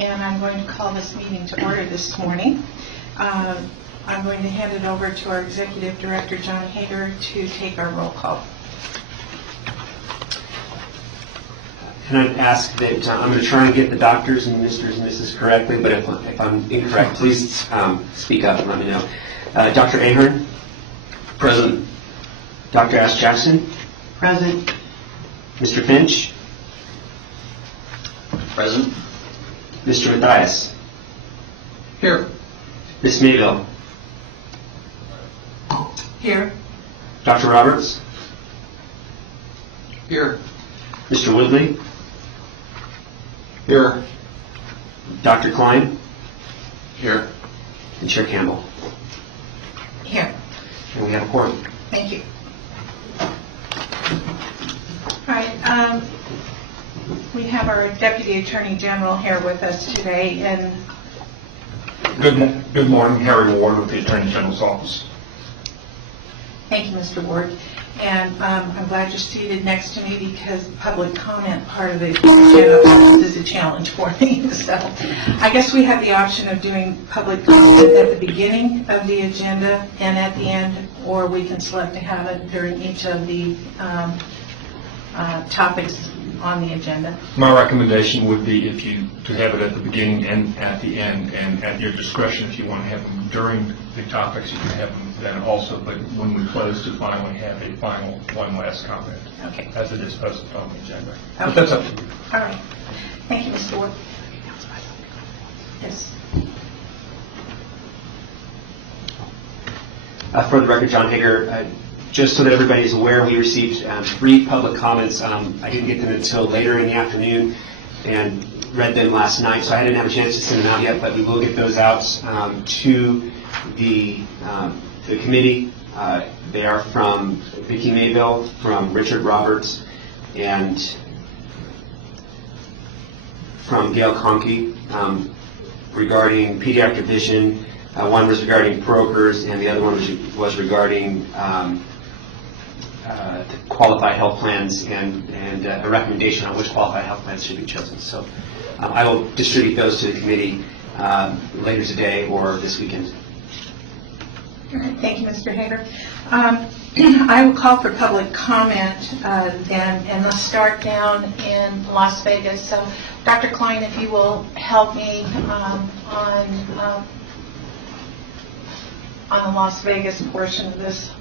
and I'm going to call this meeting to order this morning. I'm going to hand it over to our Executive Director, John Hager, to take our roll call. Can I ask that I'm going to try and get the doctors and Mrs. and Mrs. correctly, but if I'm incorrect, please speak up and let me know. Dr. Ahern? Present. Dr. Ash Jackson? Present. Mr. Finch? Present. Mr. Mathias? Here. Ms. Mayville? Here. Dr. Roberts? Here. Mr. Woodley? Here. Dr. Klein? Here. And Chair Campbell? Here. And we have a quorum. Thank you. All right. We have our Deputy Attorney General here with us today, and Good morning, Harry Ward with the Attorney General's Office. thank you, Mr. Ward. And I'm glad you're seated next to me because the public comment part of it is a challenge for me. So I guess we have the option of doing public comment at the beginning of the agenda and at the end, or we can select to have it during each of the topics on the agenda. My recommendation would be to have it at the beginning and at the end, and at your discretion, if you want to have them during the topics, you can have them then also, but when we close to finally have a final one last comment. Okay. As it is posted on the agenda. Okay. But that's up to you. All right. Thank you, Mr. Ward. Yes. For the record, John Hager, just so that everybody is aware, we received 3 public comments. I didn't get them until later in the afternoon and read them last night, so I didn't have a chance to send them out yet, but we will get those out to the committee. They are from Vicki Mayville, from Richard Roberts, and from Gail Conkey regarding pediatric vision. One was regarding brokers, and the other one was regarding qualified health plans and a recommendation on which qualified health plans should be chosen. So I will distribute those to the committee later today or this weekend. All right. Thank you, Mr. Hager. I will call for public comment then, and let's start down in Las Vegas. So, Dr. Klein, if you will help me on the Las Vegas portion of this.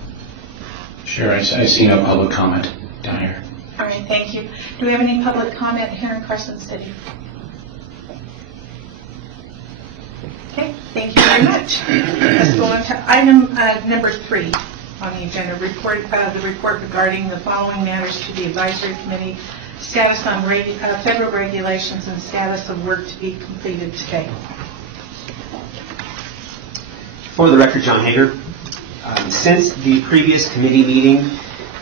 Sure, I see no public comment down here. All right, thank you. Do we have any public comment here in Carson City? Okay, thank you very much. Let's go on to item number 3 on the agenda, the report regarding the following matters to the advisory committee: status on federal regulations and status of work to be completed today. For the record, John Hager. Since the previous committee meeting,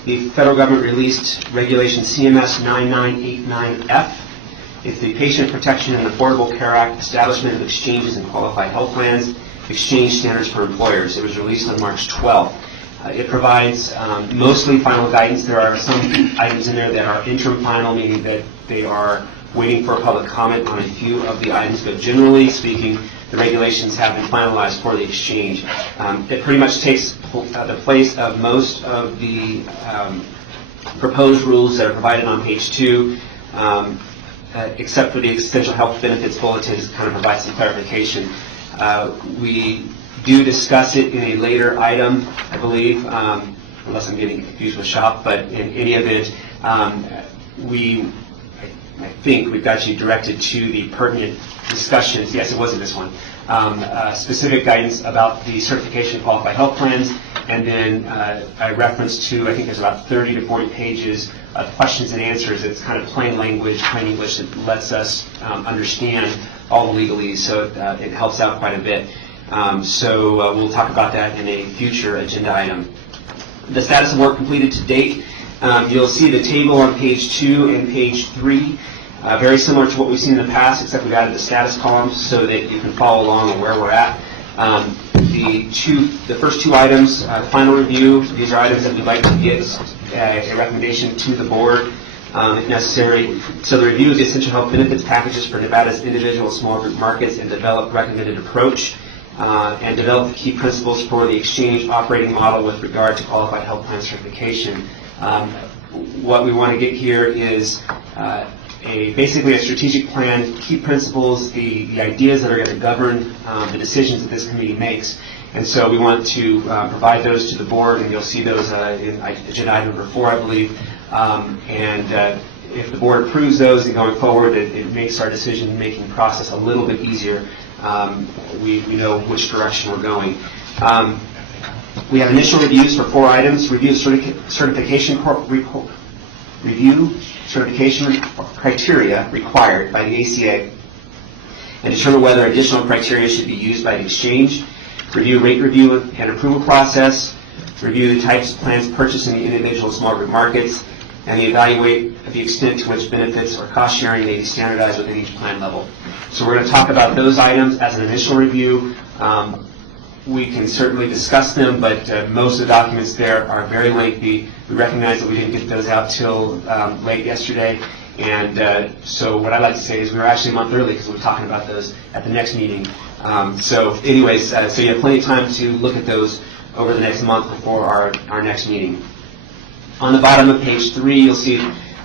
the federal government released Regulation CMS 9989F. It's the Patient Protection and Affordable Care Act, establishment of exchanges and qualified health plans, exchange standards for employers. It was released on March 12th. It provides mostly final guidance. There are some items in there that are interim final, meaning that they are waiting for a public comment on a few of the items, but generally speaking, the regulations have been finalized for the exchange. It pretty much takes the place of most of the proposed rules that are provided on page 2, except for the essential health benefits bulletins, kind of provide some clarification. We do discuss it in a later item, I believe, unless I'm getting confused with SHOP, but in any event, I think we've got you directed to the pertinent discussions. Yes, it was in this one. Specific guidance about the certification of qualified health plans, and then I referenced to, I think there's about 30 to 40 pages of questions and answers. It's kind of plain English that lets us understand all the legalese, so it helps out quite a bit. So we'll talk about that in a future agenda item. The status of work completed to date. You'll see the table on page 2 and page 3. Very similar to what we've seen in the past, except we've added the status columns so that you can follow along on where we're at. The first 2 items, final review, these are items that we'd like to get a recommendation to the board if necessary. So the review of the essential health benefits packages for Nevada's individual small group markets and develop recommended approach, and develop the key principles for the exchange operating model with regard to qualified health plan certification. What we want to get here is basically a strategic plan, key principles, the ideas that are going to govern the decisions that this committee makes. And so we want to provide those to the board, and you'll see those in agenda item number 4, I believe. If the board approves those and going forward, it makes our decision-making process a little bit easier. We know which direction we're going. We have initial reviews for 4 items. Review certification criteria required by the ACA and determine whether additional criteria should be used by the exchange. Review rate review and approval process. Review the types of plans purchased in the individual small group markets, and evaluate the extent to which benefits or cost sharing may be standardized within each plan level. So we're going to talk about those items as an initial review. We can certainly discuss them, but most of the documents there are very lengthy. We recognize that we didn't get those out till late yesterday, and so what I'd like to say is we were actually a month early because we were talking about those at the next meeting. So you have plenty of time to look at those over the next month before our next meeting. On the bottom of page 3, you'll see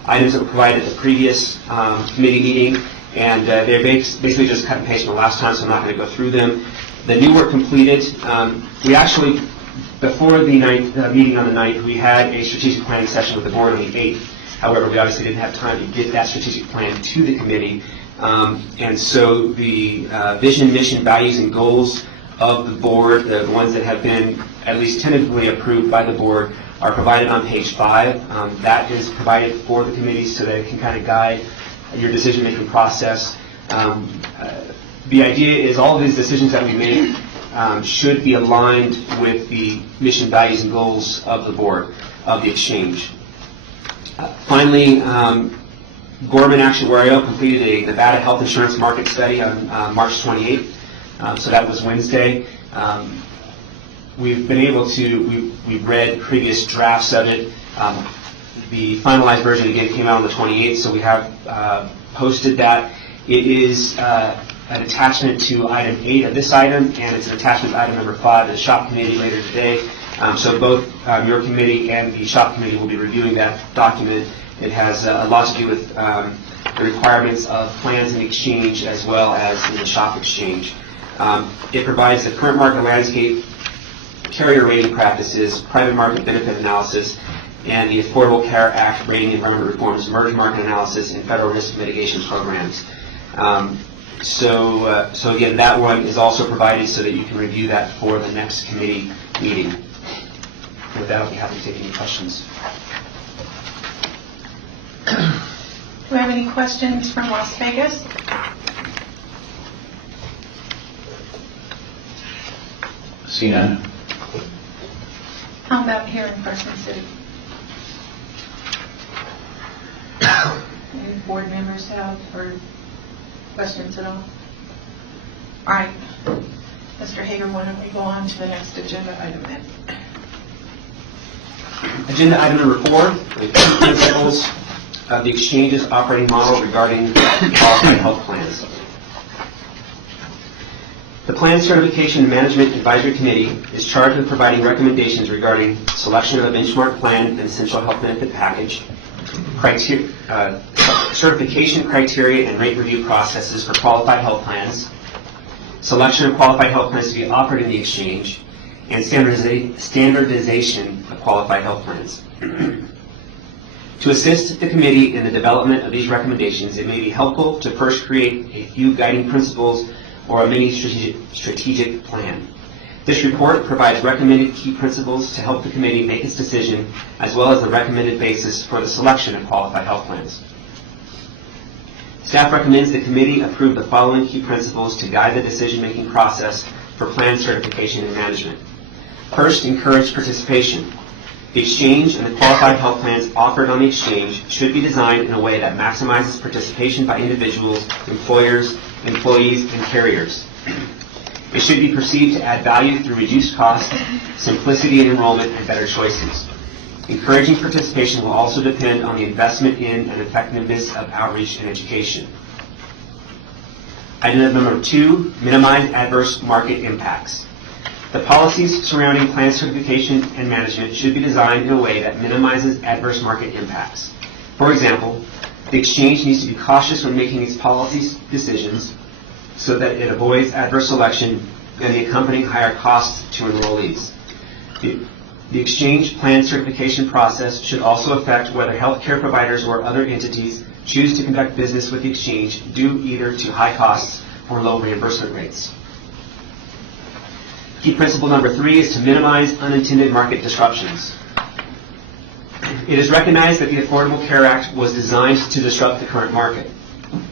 items that were provided at the previous committee meeting, and they're basically just cut and paste from the last time, so I'm not going to go through them. The new work completed. We actually, before the meeting on the 9th, we had a strategic planning session with the board on the 8th. However, we obviously didn't have time to get that strategic plan to the committee. And so the vision, mission, values, and goals of the board, the ones that have been at least tentatively approved by the board, are provided on page 5. That is provided for the committee so that it can kind of guide your decision-making process. The idea is all of these decisions that we make should be aligned with the mission, values, and goals of the board, of the exchange. Finally, Gorman Actuarial completed a Nevada health insurance market study on March 28th. So that was Wednesday. We've been able to, we've read previous drafts of it. The finalized version, again, came out on the 28th, so we have posted that. It is an attachment to item 8 of this item, and it's an attachment to item number 5 of the shop committee later today. So both your committee and the shop committee will be reviewing that document. It has a lot to do with the requirements of plans in exchange as well as in the shop exchange. It provides the current market landscape, carrier rating practices, private market benefit analysis, and the Affordable Care Act rating environment reforms, merge market analysis, and federal risk mitigation programs. So again, that one is also provided so that you can review that for the next committee meeting. And with that, I'll be happy to take any questions. Do we have any questions from Las Vegas? See none. How about here in Carson City? Any board members have or questions at all? All right. Mr. Hager, why don't we go on to the next agenda item then? Agenda item number 4, the key principles of the exchange's operating model regarding qualified health plans. The Plan Certification and Management Advisory Committee is charged with providing recommendations regarding selection of a benchmark plan and essential health benefit package, certification criteria and rate review processes for qualified health plans, selection of qualified health plans to be offered in the exchange, and standardization of qualified health plans. To assist the committee in the development of these recommendations, it may be helpful to first create a few guiding principles or a mini strategic plan. This report provides recommended key principles to help the committee make its decision, as well as the recommended basis for the selection of qualified health plans. Staff recommends the committee approve the following key principles to guide the decision-making process for plan certification and management. First, encourage participation. The exchange and the qualified health plans offered on the exchange should be designed in a way that maximizes participation by individuals, employers, employees, and carriers. It should be perceived to add value through reduced costs, simplicity in enrollment, and better choices. Encouraging participation will also depend on the investment in and effectiveness of outreach and education. Item number 2, minimize adverse market impacts. The policies surrounding plan certification and management should be designed in a way that minimizes adverse market impacts. For example, the exchange needs to be cautious when making its policy decisions so that it avoids adverse selection and the accompanying higher costs to enrollees. The exchange plan certification process should also affect whether healthcare providers or other entities choose to conduct business with the exchange due either to high costs or low reimbursement rates. Key principle number 3 is to minimize unintended market disruptions. It is recognized that the Affordable Care Act was designed to disrupt the current market.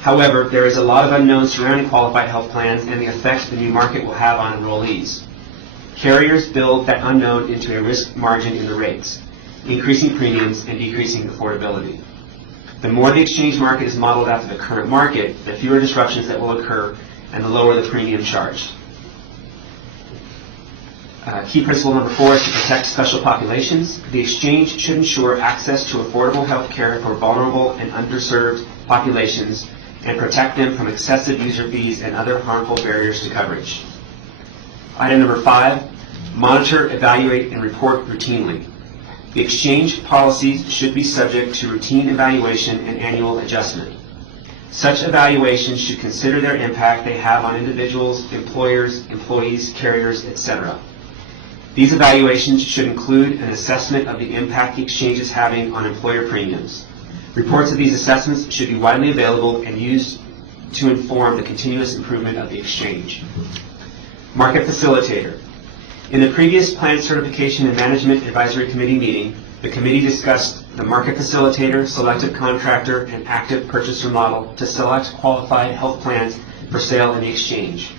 However, there is a lot of unknowns surrounding qualified health plans and the effect the new market will have on enrollees. Carriers build that unknown into a risk margin in the rates, increasing premiums and decreasing affordability. The more the exchange market is modeled after the current market, the fewer disruptions that will occur and the lower the premium charged. Key principle number 4 is to protect special populations. The exchange should ensure access to affordable health care for vulnerable and underserved populations and protect them from excessive user fees and other harmful barriers to coverage. Item number 5, monitor, evaluate, and report routinely. The exchange policies should be subject to routine evaluation and annual adjustment. Such evaluations should consider their impact they have on individuals, employers, employees, carriers, etc. These evaluations should include an assessment of the impact the exchange is having on employer premiums. Reports of these assessments should be widely available and used to inform the continuous improvement of the exchange. Market facilitator. In the previous Plan Certification and Management Advisory Committee meeting, the committee discussed the market facilitator, selective contractor, and active purchaser model to select qualified health plans for sale in the exchange.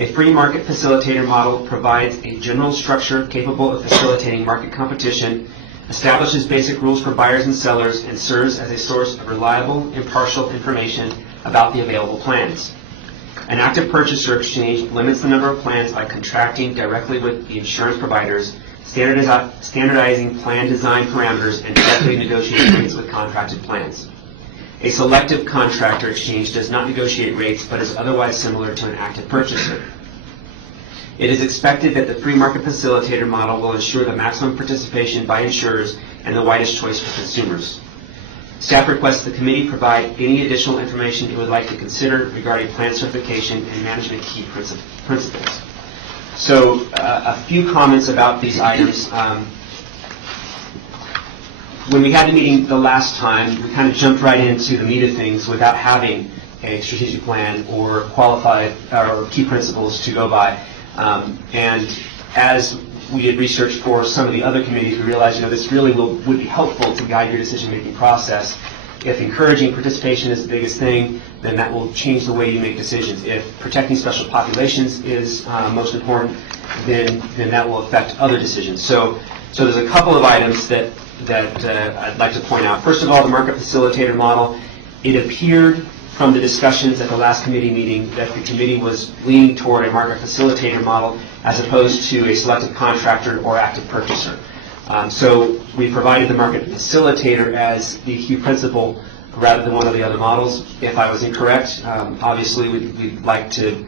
A free market facilitator model provides a general structure capable of facilitating market competition, establishes basic rules for buyers and sellers, and serves as a source of reliable, impartial information about the available plans. An active purchaser exchange limits the number of plans by contracting directly with the insurance providers, standardizing plan design parameters, and directly negotiating rates with contracted plans. A selective contractor exchange does not negotiate rates, but is otherwise similar to an active purchaser. It is expected that the free market facilitator model will ensure the maximum participation by insurers and the widest choice for consumers. Staff requests the committee provide any additional information it would like to consider regarding plan certification and management key principles. So a few comments about these items. When we had the meeting the last time, we kind of jumped right into the meat of things without having a strategic plan or qualified or key principles to go by. And as we did research for some of the other committees, we realized, this really would be helpful to guide your decision-making process. If encouraging participation is the biggest thing, then that will change the way you make decisions. If protecting special populations is most important, then that will affect other decisions. So there's a couple of items that I'd like to point out. First of all, the market facilitator model. It appeared from the discussions at the last committee meeting that the committee was leaning toward a market facilitator model as opposed to a selective contractor or active purchaser. So we provided the market facilitator as the key principle rather than one of the other models. If I was incorrect, obviously we'd like to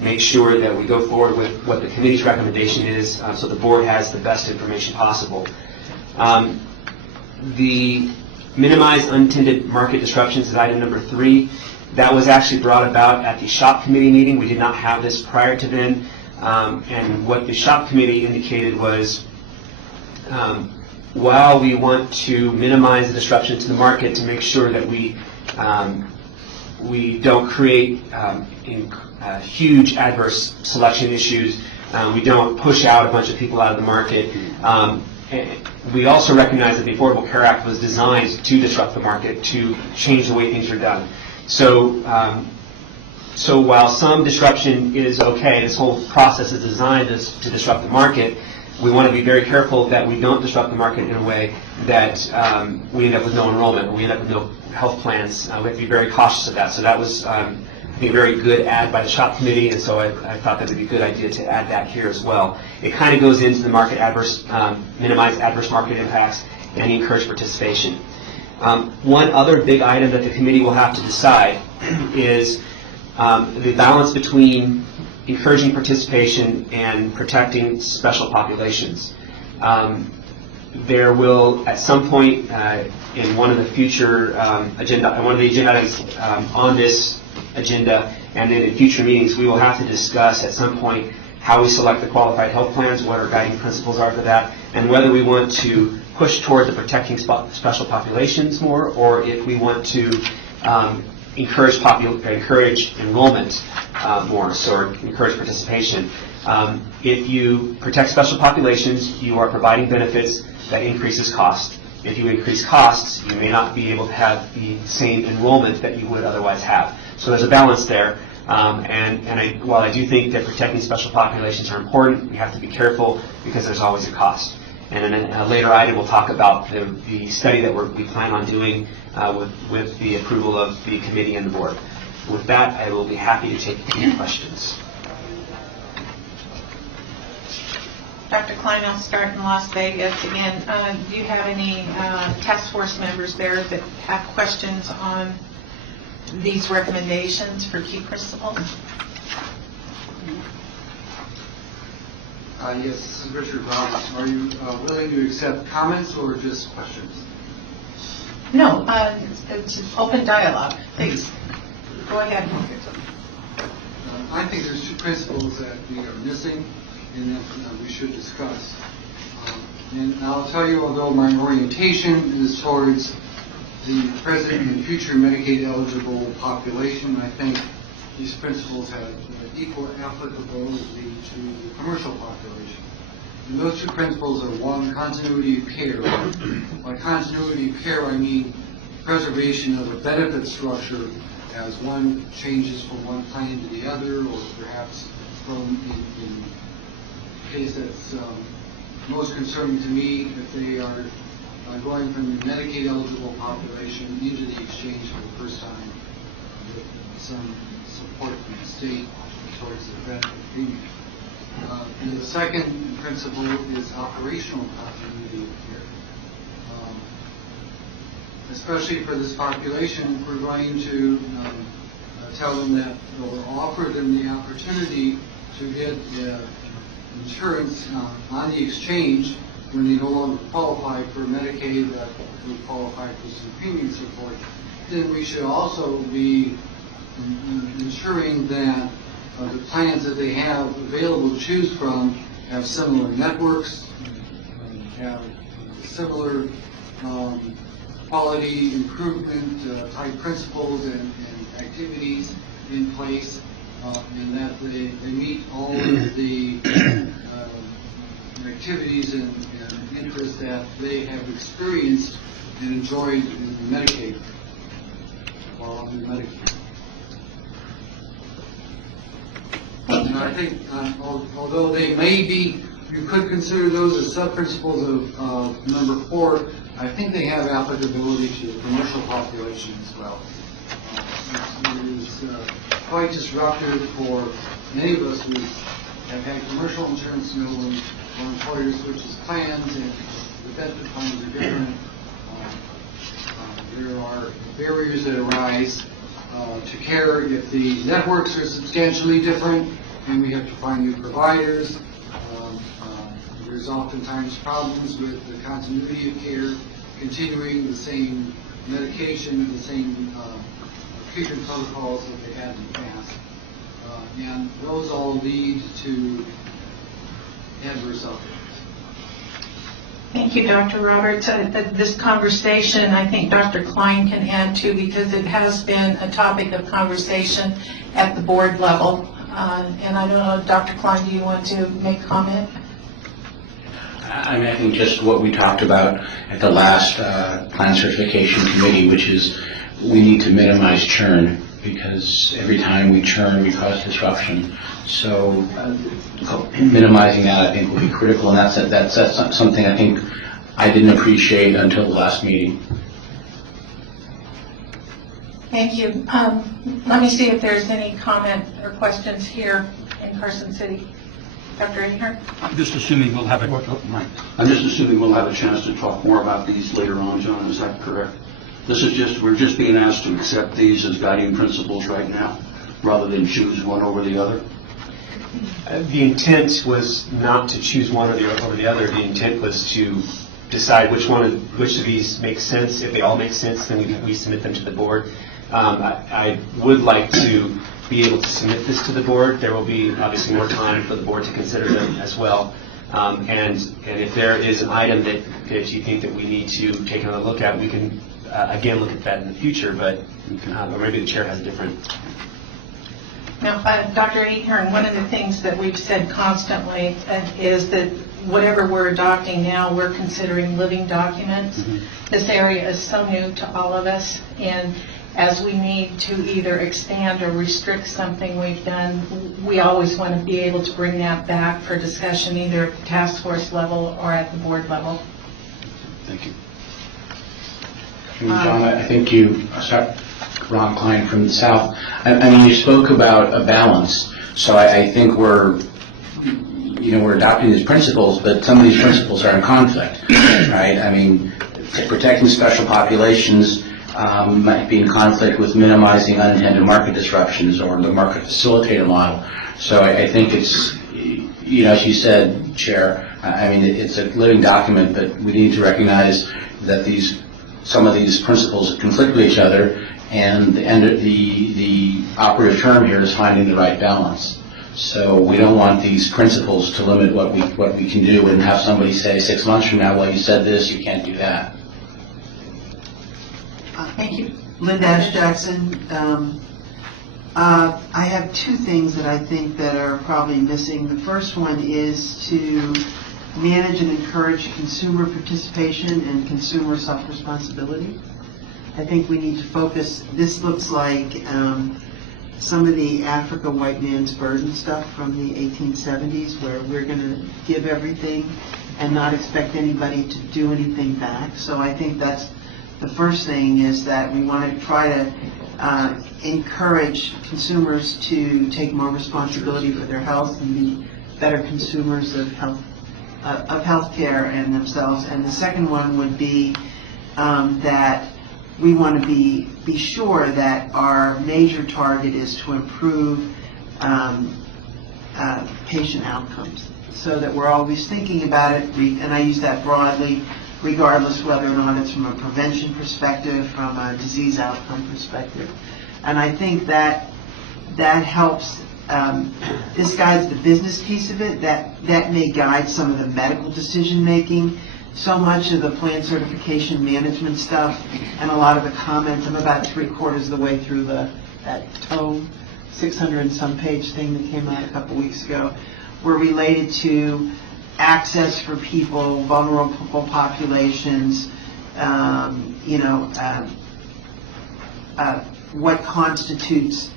make sure that we go forward with what the committee's recommendation is so the board has the best information possible. The minimize unintended market disruptions is item number 3. That was actually brought about at the SHOP committee meeting. We did not have this prior to then. And what the SHOP committee indicated was while we want to minimize the disruption to the market to make sure that we don't create huge adverse selection issues, we don't push out a bunch of people out of the market. We also recognize that the Affordable Care Act was designed to disrupt the market, to change the way things are done. So while some disruption is okay, this whole process is designed to disrupt the market, we want to be very careful that we don't disrupt the market in a way that we end up with no enrollment or we end up with no health plans. We have to be very cautious of that. So that was I think, a very good add by the shop committee, and so I thought that would be a good idea to add that here as well. It kind of goes into the market minimize adverse market impacts and encourage participation. One other big item that the committee will have to decide is the balance between encouraging participation and protecting special populations. There will, at some point in one of the future one of the agenda items on this agenda, and then in future meetings, we will have to discuss at some point how we select the qualified health plans, what our guiding principles are for that, and whether we want to push toward the protecting special populations more, or if we want to encourage enrollment more, so encourage participation. If you protect special populations, you are providing benefits that increases cost. If you increase costs, you may not be able to have the same enrollment that you would otherwise have. So there's a balance there. While I do think that protecting special populations are important, we have to be careful because there's always a cost. And in a later item, we'll talk about the study that we plan on doing with the approval of the committee and the board. With that, I will be happy to take any questions. Dr. Klein, I'll start in Las Vegas again. Do you have any task force members there that have questions on these recommendations for key principles? Yes, this is Richard Roberts. Are you willing to accept comments or just questions? No, it's an open dialogue. Please, go ahead. I think there's two principles that we are missing and that we should discuss. And I'll tell you, although my orientation is towards the present and future Medicaid eligible population, I think these principles have equal applicability to the commercial population. And those two principles are, one, continuity of care. By continuity of care, I mean preservation of a benefit structure as one changes from one plan to the other, or perhaps from, in the case that's most concerning to me, if they are going from the Medicaid eligible population into the exchange for the first time with some support from the state towards the benefit premium. And the second principle is operational continuity of care. Especially for this population, we're going to tell them that, or offer them the opportunity to get insurance on the exchange when they no longer qualify for Medicaid that would qualify for some premium support. Then we should also be ensuring that the plans that they have available to choose from have similar networks, have similar quality improvement type principles and activities in place, and that they meet all of the activities and interests that they have experienced and enjoyed in Medicaid while in Medicaid. And I think, although they may be, you could consider those as sub-principles of number 4, I think they have applicability to the commercial population as well. It is quite disruptive for many of us who have had commercial insurance, when employers switches plans and the benefit plans are different. There are barriers that arise to care if the networks are substantially different and we have to find new providers. There's oftentimes problems with the continuity of care, continuing the same medication and the same treatment protocols that they had in the past. And those all lead to adverse outcomes. Thank you, Dr. Roberts. This conversation, I think Dr. Klein can add to, because it has been a topic of conversation at the board level. And I don't know, Dr. Klein, do you want to make a comment? I mean, I think just what we talked about at the last plan certification committee, which is we need to minimize churn, because every time we churn, we cause disruption. So minimizing that, I think, will be critical, and that's something I think I didn't appreciate until the last meeting. Thank you. Let me see if there's any comment or questions here in Carson City. Dr. Ahern? I'm just assuming we'll have a chance to talk more about these later on, John, is that correct? We're just being asked to accept these as guiding principles right now, rather than choose one over the other? The intent was not to choose one or over the other. The intent was to decide which of these makes sense. If they all make sense, then we submit them to the board. I would like to be able to submit this to the board. There will be obviously more time for the board to consider them as well. And if there is an item that you think that we need to take another look at, we can again look at that in the future. But or maybe the chair has a different. Now, Dr. Ahern, one of the things that we've said constantly is that whatever we're adopting now, we're considering living documents. This area is so new to all of us, and as we need to either expand or restrict something we've done, we always want to be able to bring that back for discussion either at the task force level or at the board level. Thank you. John, I think Ron Klein from the South. I mean, you spoke about a balance. So I think we're adopting these principles, but some of these principles are in conflict, right? I mean, protecting special populations might be in conflict with minimizing unintended market disruptions or the market facilitator model. So I think it's, as you said, Chair, I mean, it's a living document, but we need to recognize that some of these principles conflict with each other, and the operative term here is finding the right balance. So we don't want these principles to limit what we can do and have somebody say 6 months from now, well, you said this, you can't do that. Thank you. Linda Ash Jackson. I have two things that I think that are probably missing. The first one is to manage and encourage consumer participation and consumer self-responsibility. I think we need to focus, this looks like some of the Africa white man's burden stuff from the 1870s, where we're going to give everything and not expect anybody to do anything back. So I think that's the first thing, is that we want to try to encourage consumers to take more responsibility for their health and be better consumers of healthcare and themselves. And the second one would be that we want to be sure that our major target is to improve patient outcomes, so that we're always thinking about it, and I use that broadly, regardless whether or not it's from a prevention perspective, from a disease outcome perspective. And I think that helps, this guides the business piece of it, that may guide some of the medical decision making. So much of the plan certification management stuff and a lot of the comments, I'm about 3/4 of the way through that tome, 600 and some page thing that came out a couple weeks ago, were related to access for people, vulnerable populations, what constitutes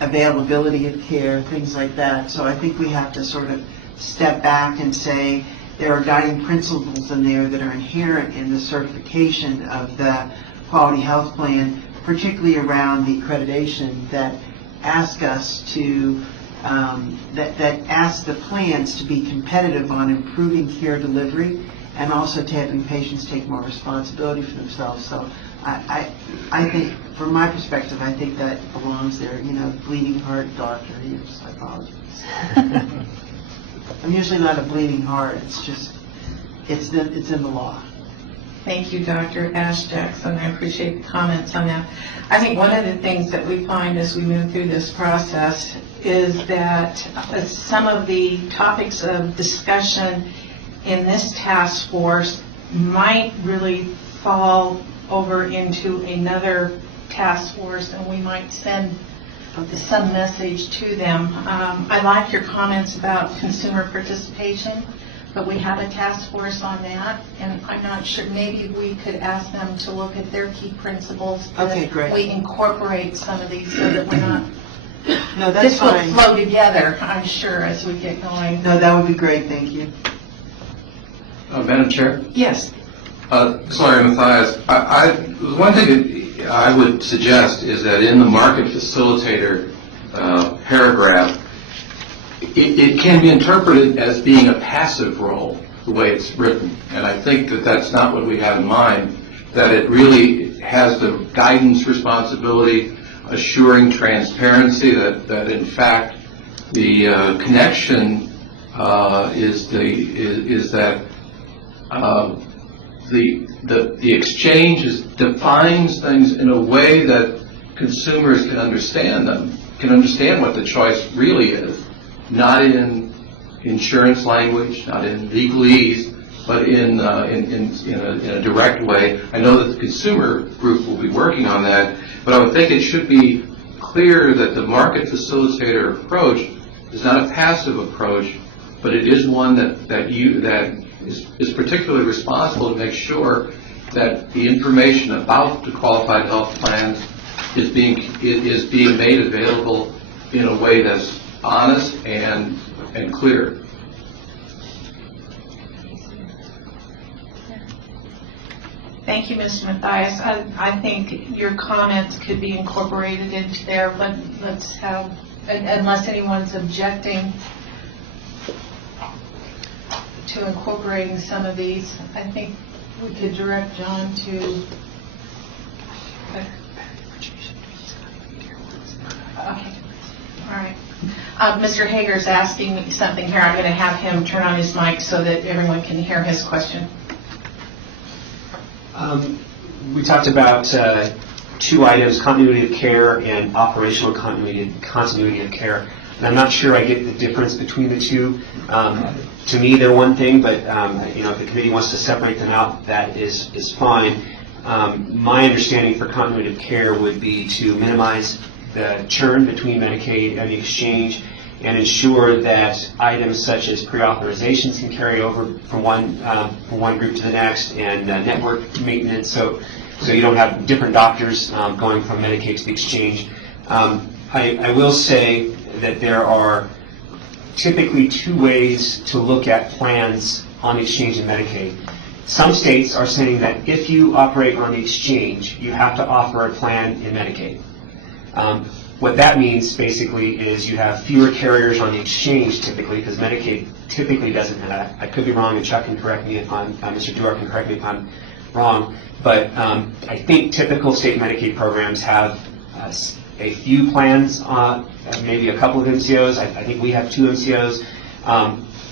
availability of care, things like that. So I think we have to sort of step back and say there are guiding principles in there that are inherent in the certification of the quality health plan, particularly around the accreditation, that ask us to that ask the plans to be competitive on improving care delivery and also to having patients take more responsibility for themselves. So I think, from my perspective, I think that belongs there. Bleeding heart doctor, yes, I apologize. I'm usually not a bleeding heart. It's just, it's in the law. Thank you, Dr. Ash Jackson. I appreciate the comments on that. I think one of the things that we find as we move through this process is that some of the topics of discussion in this task force might really fall over into another task force, and we might send some message to them. I like your comments about consumer participation, but we have a task force on that, and I'm not sure, maybe we could ask them to look at their key principles. Okay, great. We incorporate some of these so that we're not, No, that's this will fine. flow together, I'm sure, as we get going. No, that would be great. Thank you. Madam Chair? Yes. Sorry, Matthias. One thing I would suggest is that in the market facilitator paragraph, it can be interpreted as being a passive role, the way it's written. And I think that that's not what we have in mind, that it really has the guidance responsibility, assuring transparency, that in fact the connection is that the exchange defines things in a way that consumers can understand them, can understand what the choice really is, not in insurance language, not in legalese, but in a direct way. I know that the consumer group will be working on that, but I would think it should be clear that the market facilitator approach is not a passive approach, but it is one that is particularly responsible to make sure that the information about the qualified health plans is being made available in a way that's honest and clear. Thank you, Mr. Mathias. I think your comments could be incorporated into there, but let's have, unless anyone's objecting to incorporating some of these, I think we could direct John to. Okay. All right. Mr. Hager's asking me something here. I'm going to have him turn on his mic so that everyone can hear his question. We talked about two items, continuity of care and operational continuity of care. And I'm not sure I get the difference between the two. To me, they're one thing, but if the committee wants to separate them out, that is fine. My understanding for continuity of care would be to minimize the churn between Medicaid and the exchange and ensure that items such as pre-authorizations can carry over from one group to the next, and network maintenance, so you don't have different doctors going from Medicaid to the exchange. I will say that there are typically two ways to look at plans on the exchange and Medicaid. Some states are saying that if you operate on the exchange, you have to offer a plan in Medicaid. What that means basically is you have fewer carriers on the exchange typically, because Medicaid typically doesn't have that. I could be wrong, and Chuck can correct me if Mr. Duarte can correct me if I'm wrong, but I think typical state Medicaid programs have a few plans, maybe a couple of MCOs. I think we have 2 MCOs.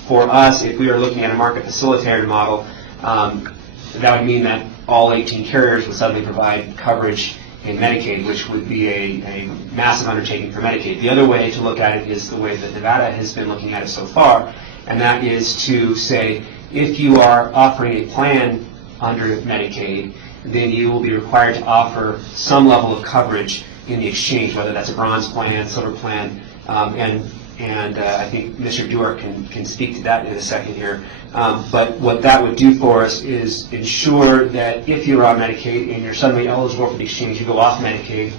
For us, if we are looking at a market facilitator model, that would mean that all 18 carriers would suddenly provide coverage in Medicaid, which would be a massive undertaking for Medicaid. The other way to look at it is the way that Nevada has been looking at it so far, and that is to say, if you are offering a plan under Medicaid, then you will be required to offer some level of coverage in the exchange, whether that's a bronze plan, silver plan, and I think Mr. Duarte can speak to that in a second here. But what that would do for us is ensure that if you're on Medicaid and you're suddenly eligible for the exchange, you go off Medicaid,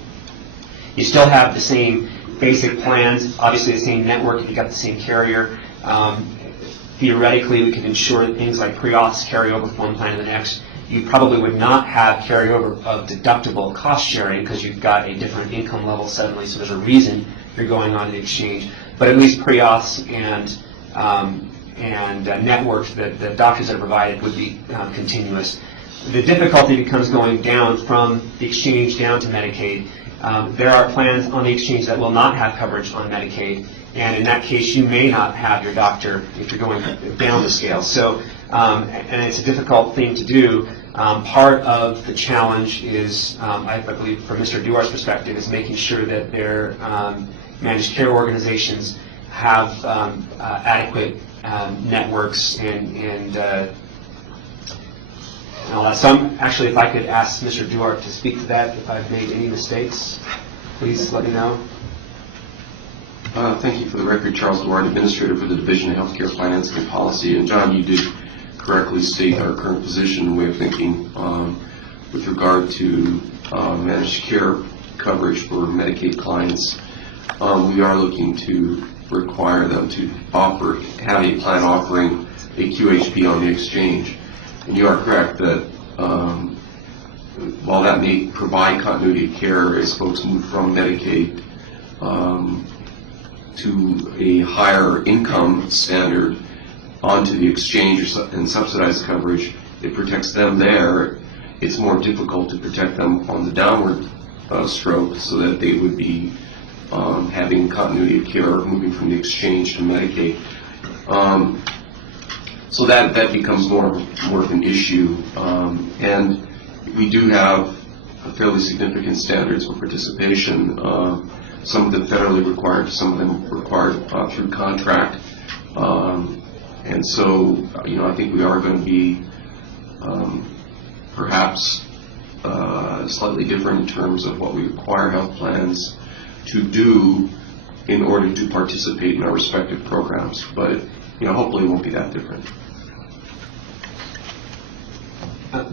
you still have the same basic plans, obviously the same network if you got the same carrier. Theoretically, we can ensure that things like pre-auths carry over from one plan to the next. You probably would not have carryover of deductible cost sharing because you've got a different income level suddenly, so there's a reason you're going on to the exchange. But at least pre-auths and networks that the doctors that are provided would be continuous. The difficulty becomes going down from the exchange down to Medicaid. There are plans on the exchange that will not have coverage on Medicaid, and in that case you may not have your doctor if you're going down the scale. So, and it's a difficult thing to do. Part of the challenge is, I believe from Mr. Duarte's perspective, is making sure that their managed care organizations have adequate networks and all that. So actually, if I could ask Mr. Duarte to speak to that, if I've made any mistakes, please let me know. Thank you. For the record, Charles Duarte, Administrator for the Division of Healthcare Financing and Policy. And John, you did correctly state our current position and way of thinking with regard to managed care coverage for Medicaid clients. We are looking to require them to have a plan offering a QHP on the exchange. And you are correct that while that may provide continuity of care as folks move from Medicaid to a higher income standard onto the exchange and subsidized coverage, it protects them there. It's more difficult to protect them on the downward stroke, so that they would be having continuity of care moving from the exchange to Medicaid. So that becomes more of an issue, and we do have fairly significant standards for participation. Some of them federally required, some of them required through contract, and so I think we are going to be perhaps slightly different in terms of what we require health plans to do in order to participate in our respective programs, but hopefully it won't be that different.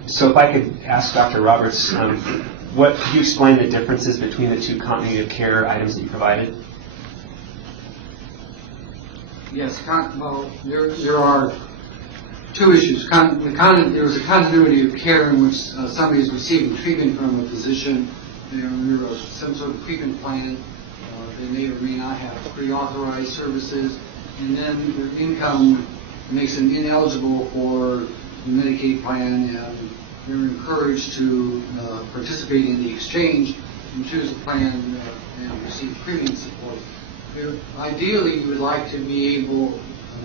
So if I could ask Dr. Roberts, could you explain the differences between the two continuity of care items that you provided? Yes, well, there are two issues. There was a continuity of care in which somebody is receiving treatment from a physician. They're under some sort of treatment plan. They may or may not have pre-authorized services, and then their income makes them ineligible for the Medicaid plan, and they're encouraged to participate in the exchange and choose a plan and receive premium support. Ideally, you would like to be able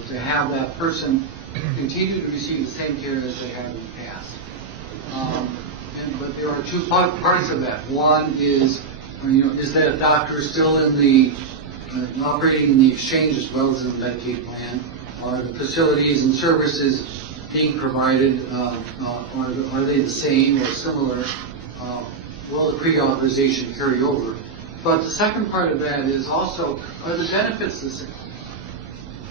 to have that person continue to receive the same care as they have in the past. But there are two parts of that. One is, is that doctor still in the operating in the exchange as well as in the Medicaid plan? Are the facilities and services being provided, are they the same or similar? Will the pre-authorization carry over? But the second part of that is also, are the benefits the same?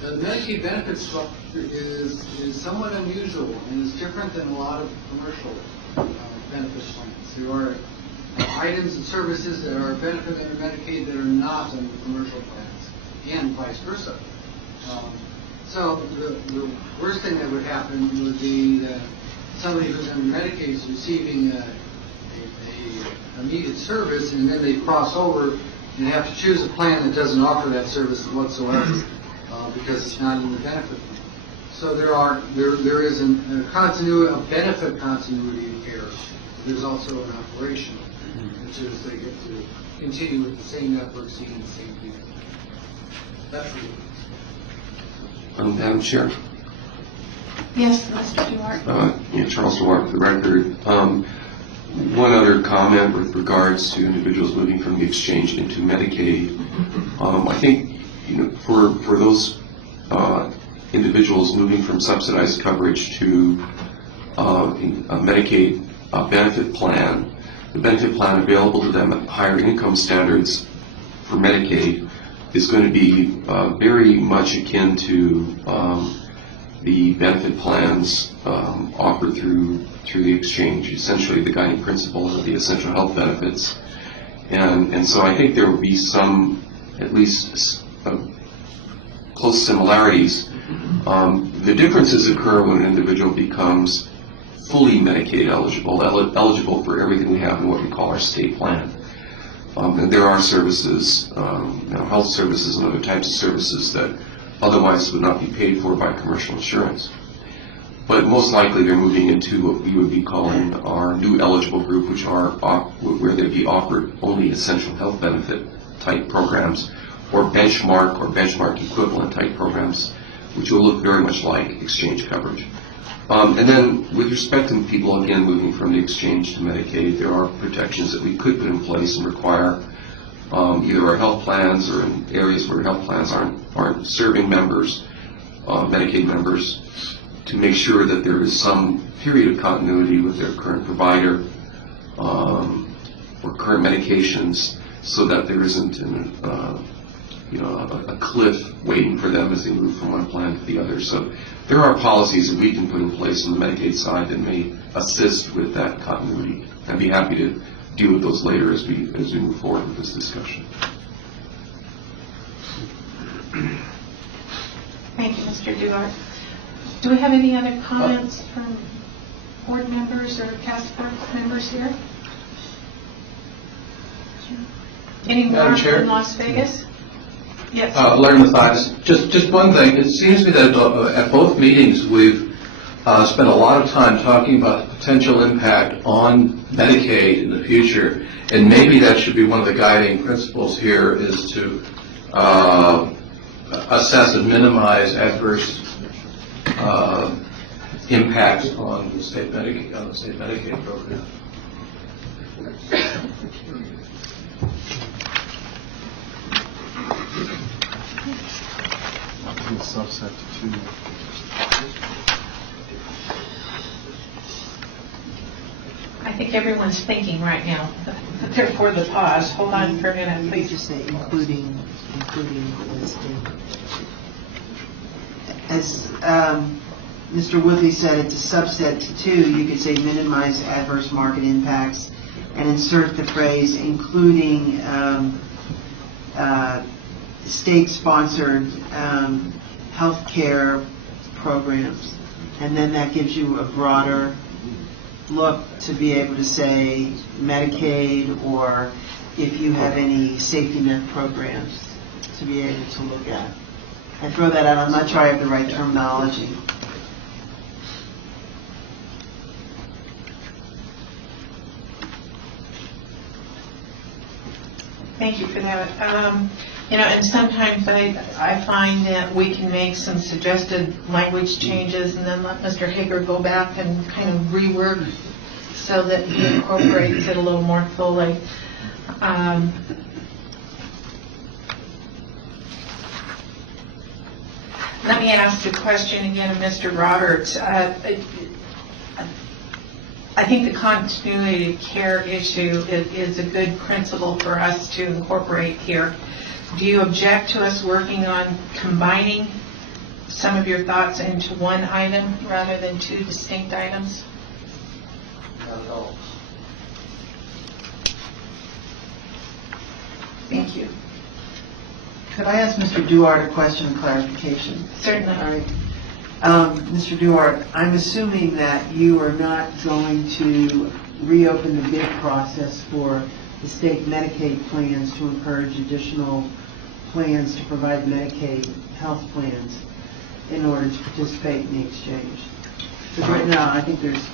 The Medicaid benefit structure is somewhat unusual and is different than a lot of commercial benefit plans. There are items and services that are benefit under Medicaid that are not in commercial plans, and vice versa. So the worst thing that would happen would be that somebody who's under Medicaid is receiving a needed service, and then they cross over and have to choose a plan that doesn't offer that service whatsoever because it's not in the benefit plan. So there is a continuity, a benefit continuity of care. There's also an operation, which is they get to continue with the same network, seeing the same people. That's the Madam Chair. Yes, Mr. Duarte. Charles Duarte for the record. One other comment with regards to individuals moving from the exchange into Medicaid. I think for those individuals moving from subsidized coverage to a Medicaid benefit plan, the benefit plan available to them at higher income standards for Medicaid is going to be very much akin to the benefit plans offered through the exchange, essentially the guiding principle of the essential health benefits. And so I think there will be some, at least close similarities. The differences occur when an individual becomes fully Medicaid eligible for everything we have in what we call our state plan. And there are services, health services and other types of services that otherwise would not be paid for by commercial insurance. But most likely they're moving into what we would be calling our new eligible group, which are where they'd be offered only essential health benefit type programs, or benchmark equivalent type programs, which will look very much like exchange coverage. And then with respect to people, again, moving from the exchange to Medicaid, there are protections that we could put in place and require either our health plans or in areas where health plans aren't serving members, Medicaid members, to make sure that there is some period of continuity with their current provider or current medications, so that there isn't a cliff waiting for them as they move from one plan to the other. So there are policies that we can put in place on the Medicaid side that may assist with that continuity. I'd be happy to deal with those later as we move forward with this discussion. Thank you, Mr. Duarte. Do we have any other comments from board members or task force members here? Any more Madam Chair? in Las Vegas? Yes. Larry Mathias, just one thing, it seems to me that at both meetings, we've spent a lot of time talking about the potential impact on Medicaid in the future, and maybe that should be one of the guiding principles here, is to assess and minimize adverse impacts on the state Medicaid program. I think everyone's thinking right now. Therefore, the pause. Hold on for a minute, You could please. just say including the state. As Mr. Woodley said, it's a subset to 2. You could say minimize adverse market impacts and insert the phrase including state-sponsored health care programs. And then that gives you a broader look to be able to say Medicaid, or if you have any safety net programs to be able to look at. I throw that out. I'm not sure I have the right terminology. Thank you for that. And sometimes I find that we can make some suggested language changes and then let Mr. Hager go back and kind of rework so that he incorporates it a little more fully. Let me ask the question again of Mr. Roberts. I think the continuity of care issue is a good principle for us to incorporate here. Do you object to us working on combining some of your thoughts into one item rather than 2 distinct items? Not at all. Thank you. Could I ask Mr. Duarte a question of clarification? Certainly. All right. Mr. Duarte, I'm assuming that you are not going to reopen the bid process for the state Medicaid plans to encourage additional plans to provide Medicaid health plans in order to participate in the exchange. Because right now, I think there's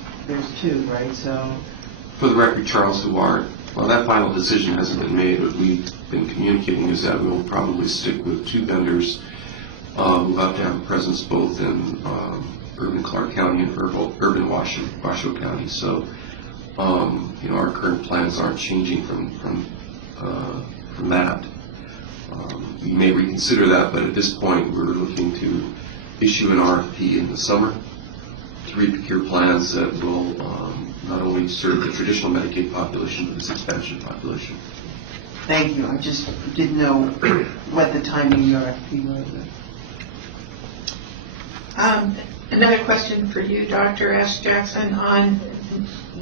2, right? So, For the record, Charles Huard, well, that final decision hasn't been made, but we've been communicating is that we'll probably stick with 2 vendors. We'll have to have a presence both in urban Clark County and urban Washoe County. So, our current plans aren't changing from that. We may reconsider that, but at this point, we're looking to issue an RFP in the summer to re-procure plans that will not only serve the traditional Medicaid population, but its expansion population. thank you. I just didn't know what the timing of your RFP was. Another question for you, Dr. Ash Jackson, on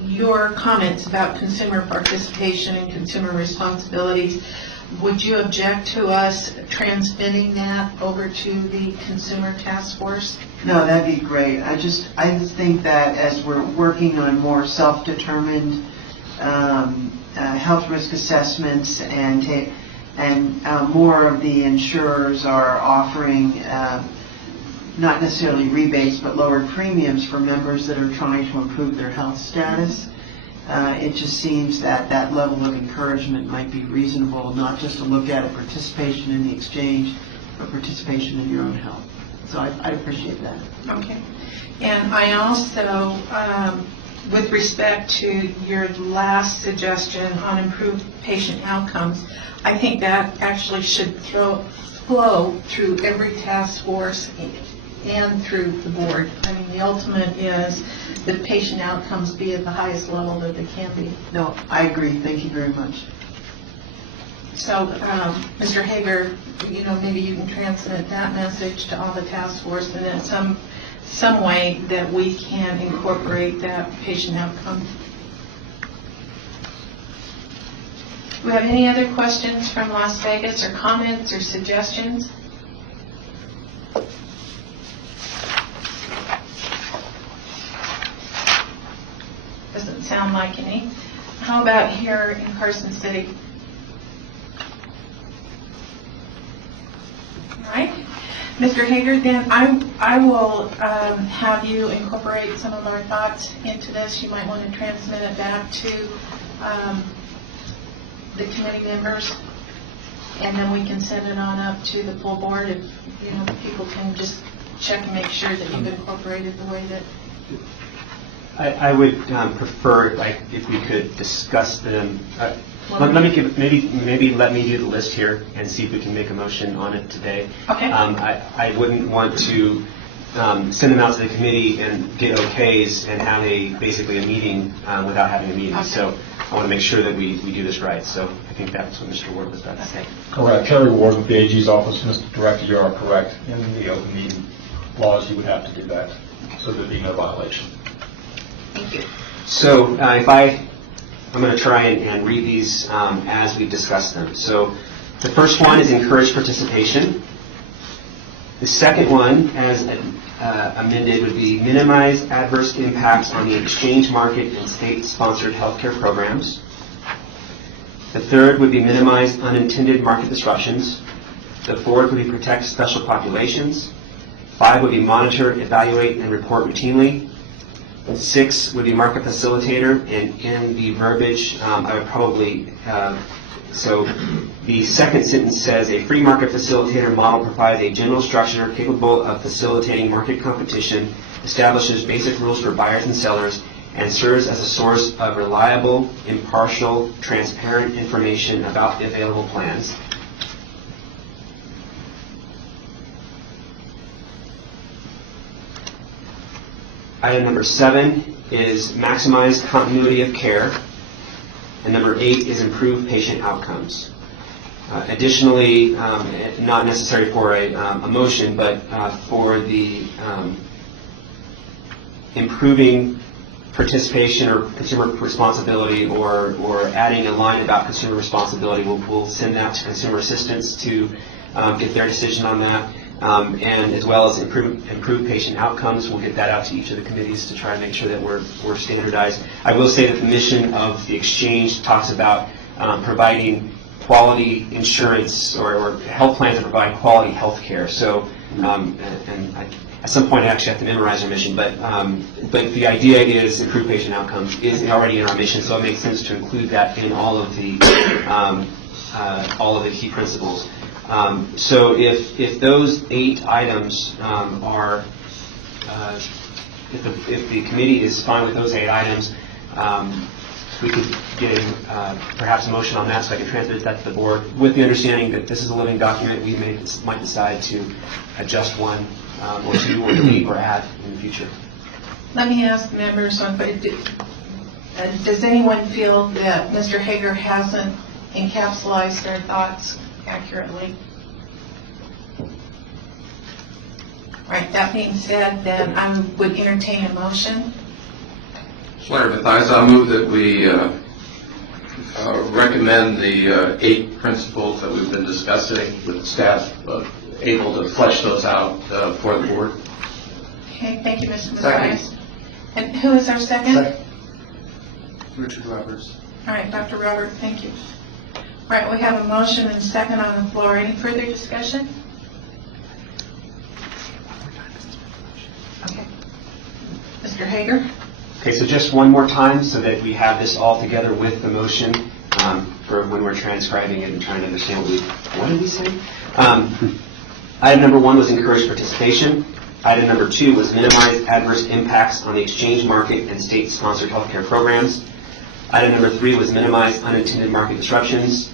your comments about consumer participation and consumer responsibilities. Would you object to us transmitting that over to the Consumer Task Force? No, that'd be great. I just think that as we're working on more self-determined health risk assessments and more of the insurers are offering not necessarily rebates but lowered premiums for members that are trying to improve their health status. It just seems that that level of encouragement might be reasonable, not just to look at a participation in the exchange, but participation in your own health. So I'd appreciate that. Okay. And I also, with respect to your last suggestion on improved patient outcomes, I think that actually should flow through every task force and through the board. I mean, the ultimate is that patient outcomes be at the highest level that they can be. No, I agree. Thank you very much. So, Mr. Hager, maybe you can transmit that message to all the task force, and in some way that we can incorporate that patient outcome. Do we have any other questions from Las Vegas, or comments or suggestions? sound like any. How about here in Carson City? All right. Mr. Hager, then I will have you incorporate some of our thoughts into this. You might want to transmit it back to the committee members, and then we can send it on up to the full board if, people can just check and make sure that you've incorporated the way that. I would prefer if we could discuss them. Let me do the list here and see if we can make a motion on it today. Okay. I wouldn't want to send them out to the committee and get okays and have basically a meeting without having a meeting. Okay. So I want to make sure that we do this right. So I think that's what Mr. Ward was about to say. Correct. Kerry Ward with the AG's office. Mr. Director, you are correct. In the open meeting laws, you would have to do that, so there'd be no violation. Thank you. So I'm going to try and read these as we discuss them. So the first one is encourage participation. The second one, as amended, would be minimize adverse impacts on the exchange market and state-sponsored healthcare programs. The third would be minimize unintended market disruptions. The fourth would be protect special populations. 5 would be monitor, evaluate, and report routinely. 6 would be market facilitator, and in the verbiage, I would probably, so the second sentence says, a free market facilitator model provides a general structure capable of facilitating market competition, establishes basic rules for buyers and sellers, and serves as a source of reliable, impartial, transparent information about the available plans. Item number 7 is maximize continuity of care, and number 8 is improve patient outcomes. Additionally, not necessary for a motion, but for the improving participation or consumer responsibility, or adding a line about consumer responsibility, we'll send that to consumer assistance to get their decision on that. And as well as improve patient outcomes, we'll get that out to each of the committees to try and make sure that we're standardized. I will say that the mission of the exchange talks about providing quality insurance or health plans that provide quality health care. So, at some point I actually have to memorize our mission, but the idea is improve patient outcomes is already in our mission, so it makes sense to include that in all of the key principles. So if those 8 items are, if the committee is fine with those 8 items, we could get perhaps a motion on that so I can transmit that to the board with the understanding that this is a living document. We might decide to adjust 1 or 2 or 3 or add in the future. Let me ask members, does anyone feel that Mr. Hager hasn't encapsulated their thoughts accurately? Right, that being said, then I would entertain a motion. Senator Mathias, I move that we recommend the 8 principles that we've been discussing with staff able to flesh those out for the board. Okay, thank you, Mr. Mathias. And who is our second? Richard Roberts. All right, Dr. Robert, thank you. All right, we have a motion and second on the floor. Any further discussion? Okay. Mr. Hager? Okay, so just one more time so that we have this all together with the motion for when we're transcribing it and trying to understand what did we say? Item number 1 was encourage participation. Item number 2 was minimize adverse impacts on the exchange market and state-sponsored healthcare programs. Item number 3 was minimize unintended market disruptions.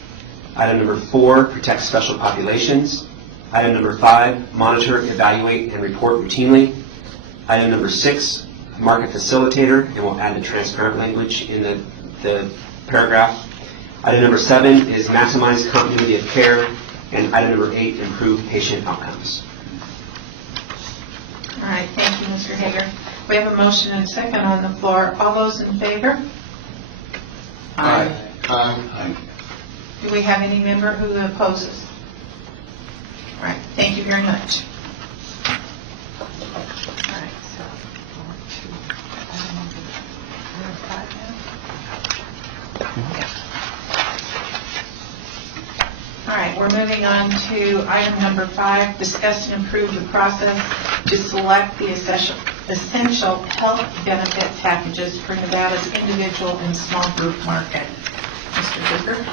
Item number 4, protect special populations. Item number 5, monitor, evaluate, and report routinely. Item number 6, market facilitator, and we'll add the transparent language in the paragraph. Item number 7 is maximize continuity of care. And item number 8, improve patient outcomes. All right, thank you, Mr. Hager. We have a motion and second on the floor. All those in favor? Aye. Do we have any member who opposes? All right, thank you very much. All right, so 1, 2, 3, 4, 5 now. we're moving on to item number 5, discuss and approve the process to select the essential health benefit packages for Nevada's individual and small group market. Mr. Hooper?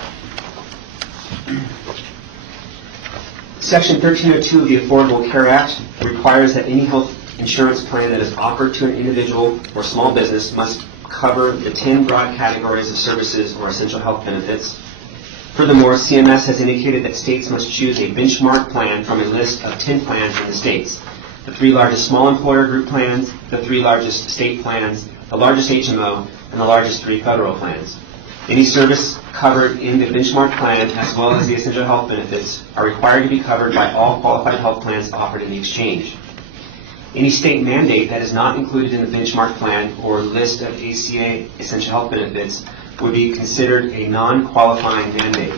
Section 1302 of the Affordable Care Act requires that any health insurance plan that is offered to an individual or small business must cover the 10 broad categories of services or essential health benefits. Furthermore, CMS has indicated that states must choose a benchmark plan from a list of 10 plans in the states. The 3 largest small employer group plans, the 3 largest state plans, the largest HMO, and the largest 3 federal plans. Any service covered in the benchmark plan, as well as the essential health benefits, are required to be covered by all qualified health plans offered in the exchange. Any state mandate that is not included in the benchmark plan or list of ACA essential health benefits would be considered a non-qualifying mandate.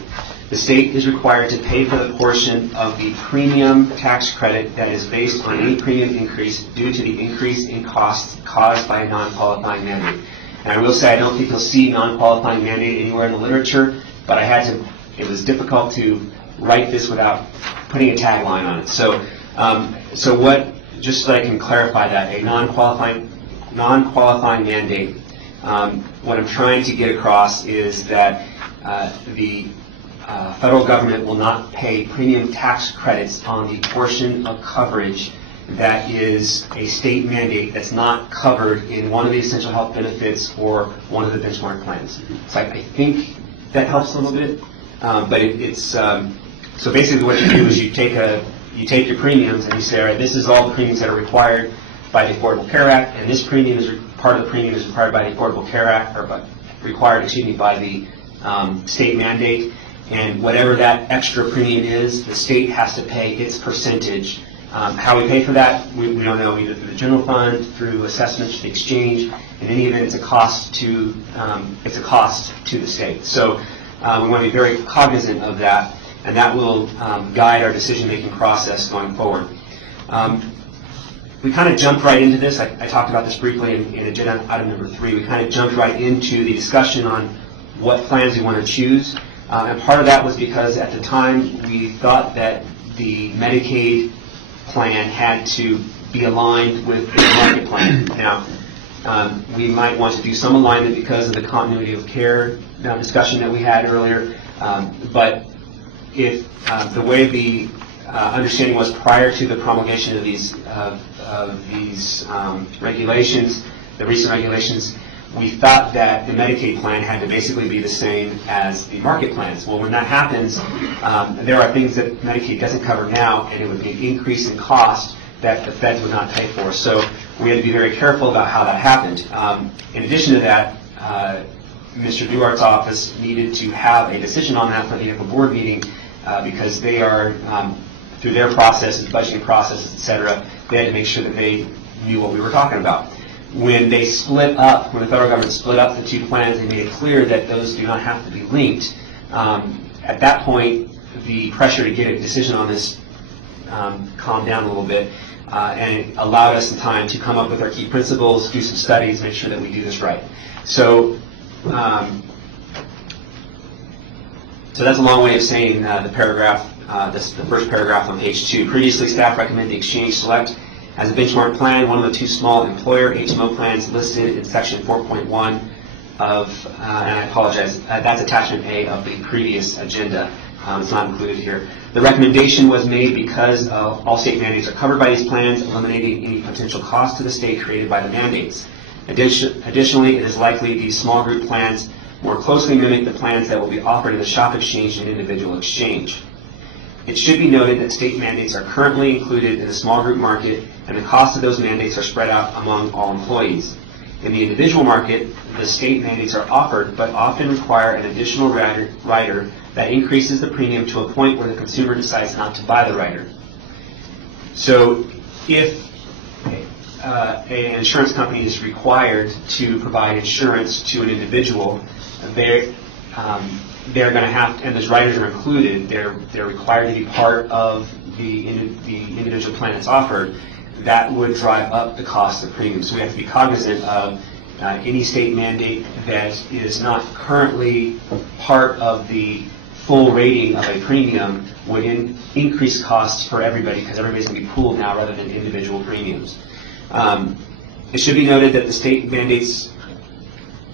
The state is required to pay for the portion of the premium tax credit that is based on any premium increase due to the increase in costs caused by a non-qualifying mandate. And I will say I don't think you'll see non-qualifying mandate anywhere in the literature, but it was difficult to write this without putting a tagline on it. So just so I can clarify that, a non-qualifying mandate, what I'm trying to get across is that the federal government will not pay premium tax credits on the portion of coverage that is a state mandate that's not covered in one of the essential health benefits or one of the benchmark plans. So I think that helps a little bit, but it's so basically what you do is you take your premiums and you say, all right, this is all the premiums that are required by the Affordable Care Act, and this premium is part of the premium is required by the Affordable Care Act, or required by the state mandate, and whatever that extra premium is, the state has to pay its percentage. How we pay for that, we don't know, either through the general fund, through assessments to the exchange. In any event, it's a cost to the state. So we want to be very cognizant of that, and that will guide our decision-making process going forward. We kind of jumped right into this. I talked about this briefly in agenda item number 3. We kind of jumped right into the discussion on what plans we want to choose. And part of that was because at the time we thought that the Medicaid plan had to be aligned with the market plan. Now, we might want to do some alignment because of the continuity of care discussion that we had earlier. But if the way the understanding was prior to the promulgation of these regulations, the recent regulations, we thought that the Medicaid plan had to basically be the same as the market plans. Well, when that happens, there are things that Medicaid doesn't cover now, and it would be an increase in cost that the feds would not pay for. So we had to be very careful about how that happened. In addition to that, Mr. Duart's office needed to have a decision on that for the April board meeting because they are, through their processes, budgeting processes, et cetera, they had to make sure that they knew what we were talking about. When they split up, when the federal government split up the 2 plans, they made it clear that those do not have to be linked. At that point, the pressure to get a decision on this calmed down a little bit, and it allowed us some time to come up with our key principles, do some studies, make sure that we do this right. So that's a long way of saying the paragraph, the first paragraph on page 2. Previously, staff recommended the exchange select as a benchmark plan one of the 2 small employer HMO plans listed in section 4.1 of, and I apologize, that's attachment A of the previous agenda. It's not included here. The recommendation was made because all state mandates are covered by these plans, eliminating any potential cost to the state created by the mandates. Additionally, it is likely these small group plans more closely mimic the plans that will be offered in the shop exchange and individual exchange. It should be noted that state mandates are currently included in the small group market, and the cost of those mandates are spread out among all employees. In the individual market, the state mandates are offered, but often require an additional rider that increases the premium to a point where the consumer decides not to buy the rider. So if an insurance company is required to provide insurance to an individual, they're going to have to, and those riders are included, they're required to be part of the individual plan that's offered. That would drive up the cost of premium. So we have to be cognizant of any state mandate that is not currently part of the full rating of a premium would increase costs for everybody because everybody's going to be pooled now rather than individual premiums. It should be noted that the state mandates,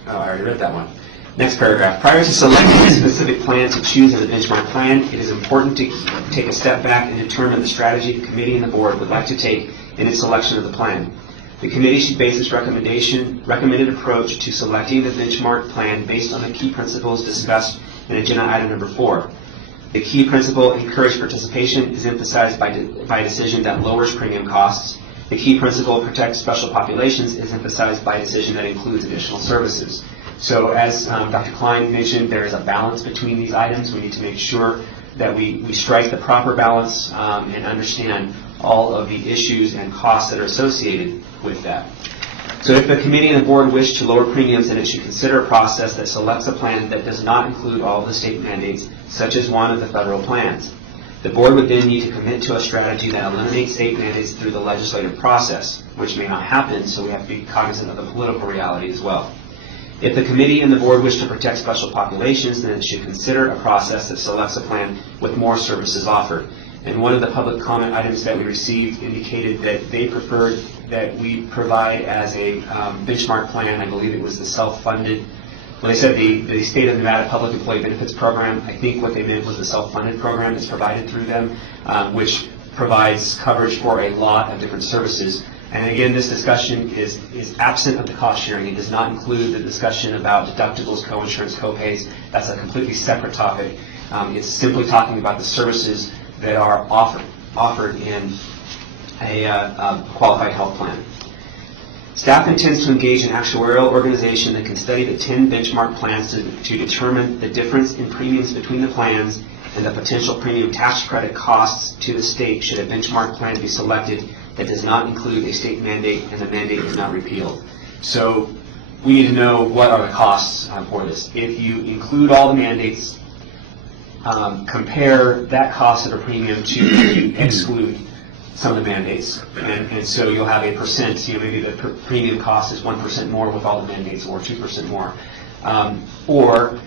I already read that one. Next paragraph. Prior to selecting a specific plan to choose as a benchmark plan, it is important to take a step back and determine the strategy the committee and the board would like to take in its selection of the plan. The committee should base its recommended approach to selecting the benchmark plan based on the key principles discussed in agenda item number 4. The key principle, encourage participation, is emphasized by a decision that lowers premium costs. The key principle, protect special populations, is emphasized by a decision that includes additional services. So as Dr. Klein mentioned, there is a balance between these items. We need to make sure that we strike the proper balance and understand all of the issues and costs that are associated with that. So if the committee and the board wish to lower premiums, then it should consider a process that selects a plan that does not include all of the state mandates, such as one of the federal plans. The board would then need to commit to a strategy that eliminates state mandates through the legislative process, which may not happen, so we have to be cognizant of the political reality as well. If the committee and the board wish to protect special populations, then it should consider a process that selects a plan with more services offered. And one of the public comment items that we received indicated that they preferred that we provide as a benchmark plan, I believe it was the self-funded, well, they said the State of Nevada Public Employee Benefits Program. I think what they meant was the self-funded program that's provided through them, which provides coverage for a lot of different services. And again, this discussion is absent of the cost sharing. It does not include the discussion about deductibles, co-insurance, co-pays. That's a completely separate topic. It's simply talking about the services that are offered in a qualified health plan. Staff intends to engage an actuarial organization that can study the 10 benchmark plans to determine the difference in premiums between the plans and the potential premium tax credit costs to the state should a benchmark plan be selected that does not include a state mandate and the mandate is not repealed. So we need to know what are the costs for this. If you include all the mandates, compare that cost of a premium to if you exclude some of the mandates, and so you'll have a percent, maybe the premium cost is 1% more with all the mandates or 2% more. Or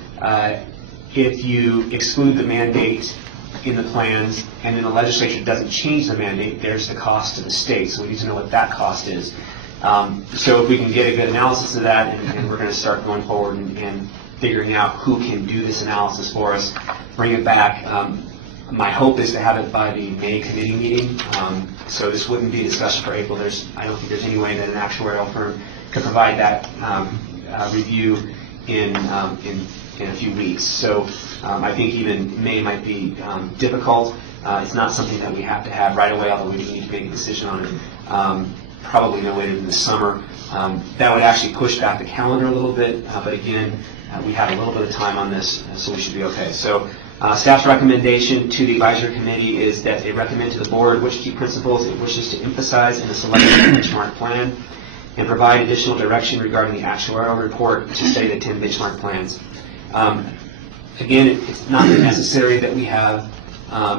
if you exclude the mandate in the plans and then the legislature doesn't change the mandate, there's the cost to the state, so we need to know what that cost is. So if we can get a good analysis of that, and we're going to start going forward and figuring out who can do this analysis for us, bring it back. My hope is to have it by the May committee meeting. So this wouldn't be a discussion for April. I don't think there's any way that an actuarial firm could provide that review in a few weeks. So I think even May might be difficult. It's not something that we have to have right away, although we do need to make a decision on it. Probably no later than the summer. That would actually push back the calendar a little bit, but again, we have a little bit of time on this, so we should be okay. So staff's recommendation to the advisory committee is that they recommend to the board which key principles it wishes to emphasize in the selected benchmark plan and provide additional direction regarding the actuarial report to study the 10 benchmark plans. Again, it's not necessary that we have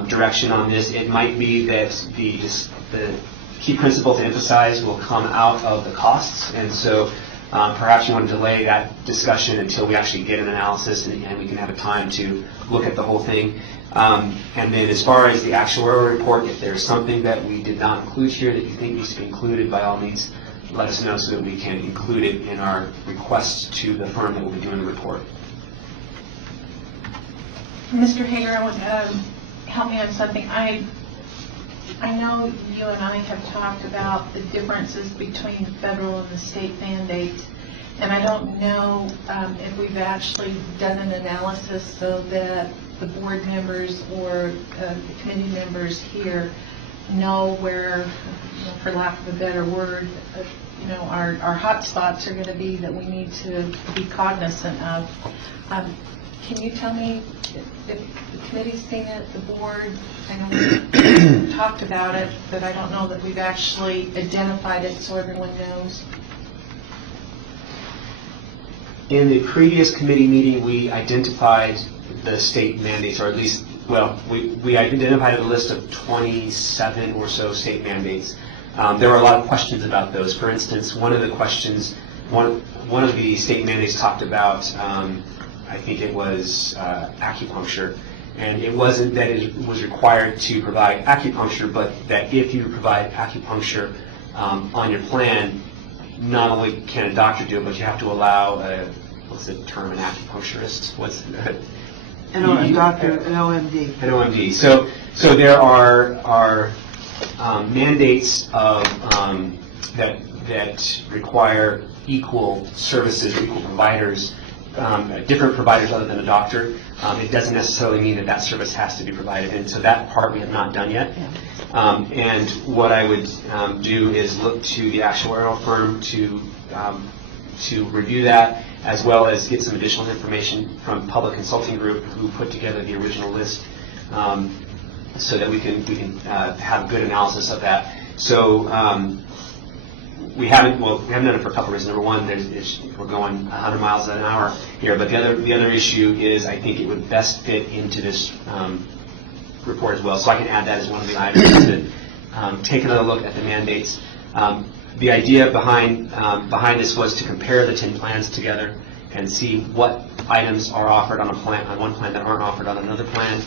direction on this. It might be that the key principle to emphasize will come out of the costs, and so perhaps you want to delay that discussion until we actually get an analysis and we can have a time to look at the whole thing. And then as far as the actuarial report, if there's something that we did not include here that you think needs to be included, by all means, let us know so that we can include it in our request to the firm that will be doing the report. Mr. Hager, help me on something. I know you and I have talked about the differences between federal and the state mandates, and I don't know if we've actually done an analysis so that the board members or the committee members here know where, for lack of a better word, our hot spots are going to be that we need to be cognizant of. Can you tell me if the committee's seen it, the board? I know we talked about it, but I don't know that we've actually identified it so everyone knows. In the previous committee meeting, we identified the state mandates, or at least, well, we identified a list of 27 or so state mandates. There were a lot of questions about those. For instance, one of the questions, one of the state mandates talked about, I think it was acupuncture, And it wasn't that it was required to provide acupuncture, but that if you provide acupuncture on your plan, not only can a doctor do it, but you have to allow what's the term, an acupuncturist? What's A doctor, an OMD. an OMD. So there are mandates of that require equal services, equal providers, different providers other than a doctor. It doesn't necessarily mean that that service has to be provided, and so that part we have not done yet. And what I would do is look to the actuarial firm to review that, as well as get some additional information from Public Consulting Group, who put together the original list, so that we can have good analysis of that. So we haven't done it for a couple of reasons. Number one, we're going 100 miles an hour here, but the other issue is I think it would best fit into this report as well. So I can add that as one of the items to take another look at the mandates. The idea behind this was to compare the 10 plans together and see what items are offered on one plan that aren't offered on another plan,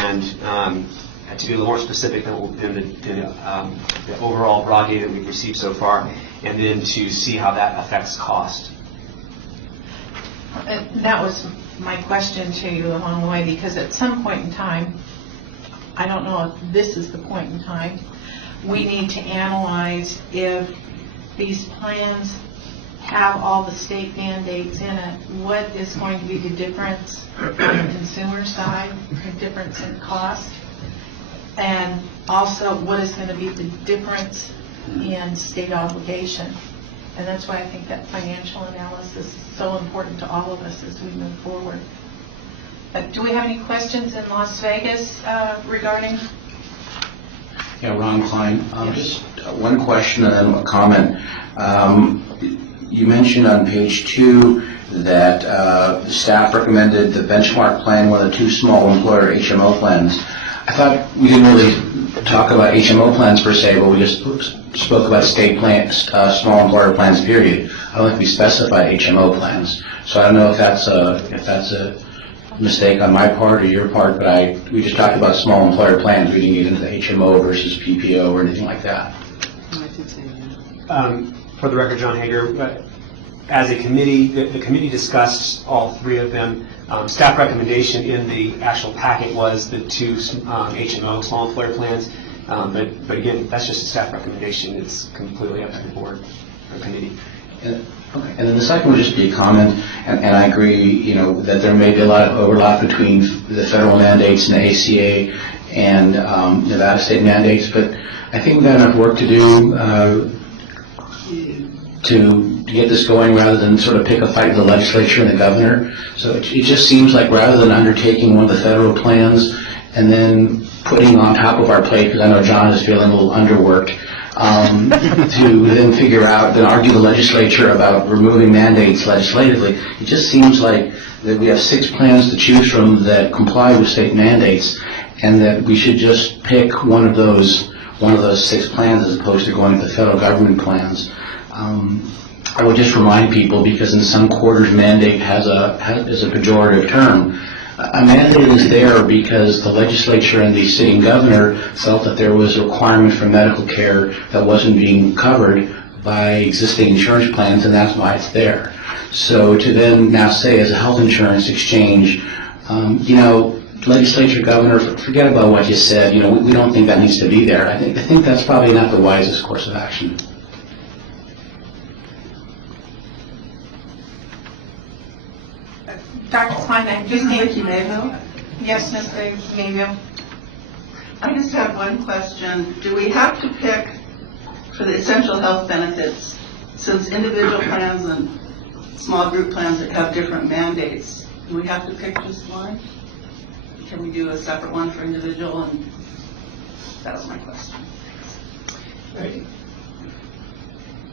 and to be a little more specific than the overall broad data that we've received so far, and then to see how that affects cost. And that was my question to you along the way, because at some point in time, I don't know if this is the point in time, we need to analyze if these plans have all the state mandates in it, what is going to be the difference on the consumer side, the difference in cost, and also what is going to be the difference in state obligation. And that's why I think that financial analysis is so important to all of us as we move forward. Do we have any questions in Las Vegas regarding? Yeah, Ron Klein. Just one question and then a comment. You mentioned on page 2 that the staff recommended the benchmark plan, one of the 2 small employer HMO plans. I thought we didn't really talk about HMO plans per se, but we just spoke about state plans, small employer plans, period. I don't think we specified HMO plans. So I don't know if that's a mistake on my part or your part, but we just talked about small employer plans. We didn't get into the HMO versus PPO or anything like that. For the record, John Hager, as a committee, the committee discussed all 3 of them. Staff recommendation in the actual packet was the 2 HMO, small employer plans. But again, that's just a staff recommendation. It's completely up to the board or committee. Okay. And then the second would just be a comment, and I agree, that there may be a lot of overlap between the federal mandates and the ACA and Nevada state mandates, but I think we've got enough work to do to get this going rather than sort of pick a fight with the legislature and the governor. So it just seems like rather than undertaking one of the federal plans and then putting on top of our plate, because I know John is feeling a little underworked, to then figure out, then argue the legislature about removing mandates legislatively. It just seems like that we have 6 plans to choose from that comply with state mandates, and that we should just pick one of those 6 plans as opposed to going to the federal government plans. I would just remind people, because in some quarters mandate is a pejorative term. A mandate is there because the legislature and the sitting governor felt that there was a requirement for medical care that wasn't being covered by existing insurance plans, and that's why it's there. So to then now say as a health insurance exchange, legislature, governor, forget about what you said, we don't think that needs to be there. I think that's probably not the wisest course of action. Dr. Klein, I just need... Vicki Mayville. Yes, Ms. Mayville. I just have one question. Do we have to pick for the essential health benefits, since individual plans and small group plans that have different mandates, do we have to pick just one? Can we do a separate one for individual? And that was my question.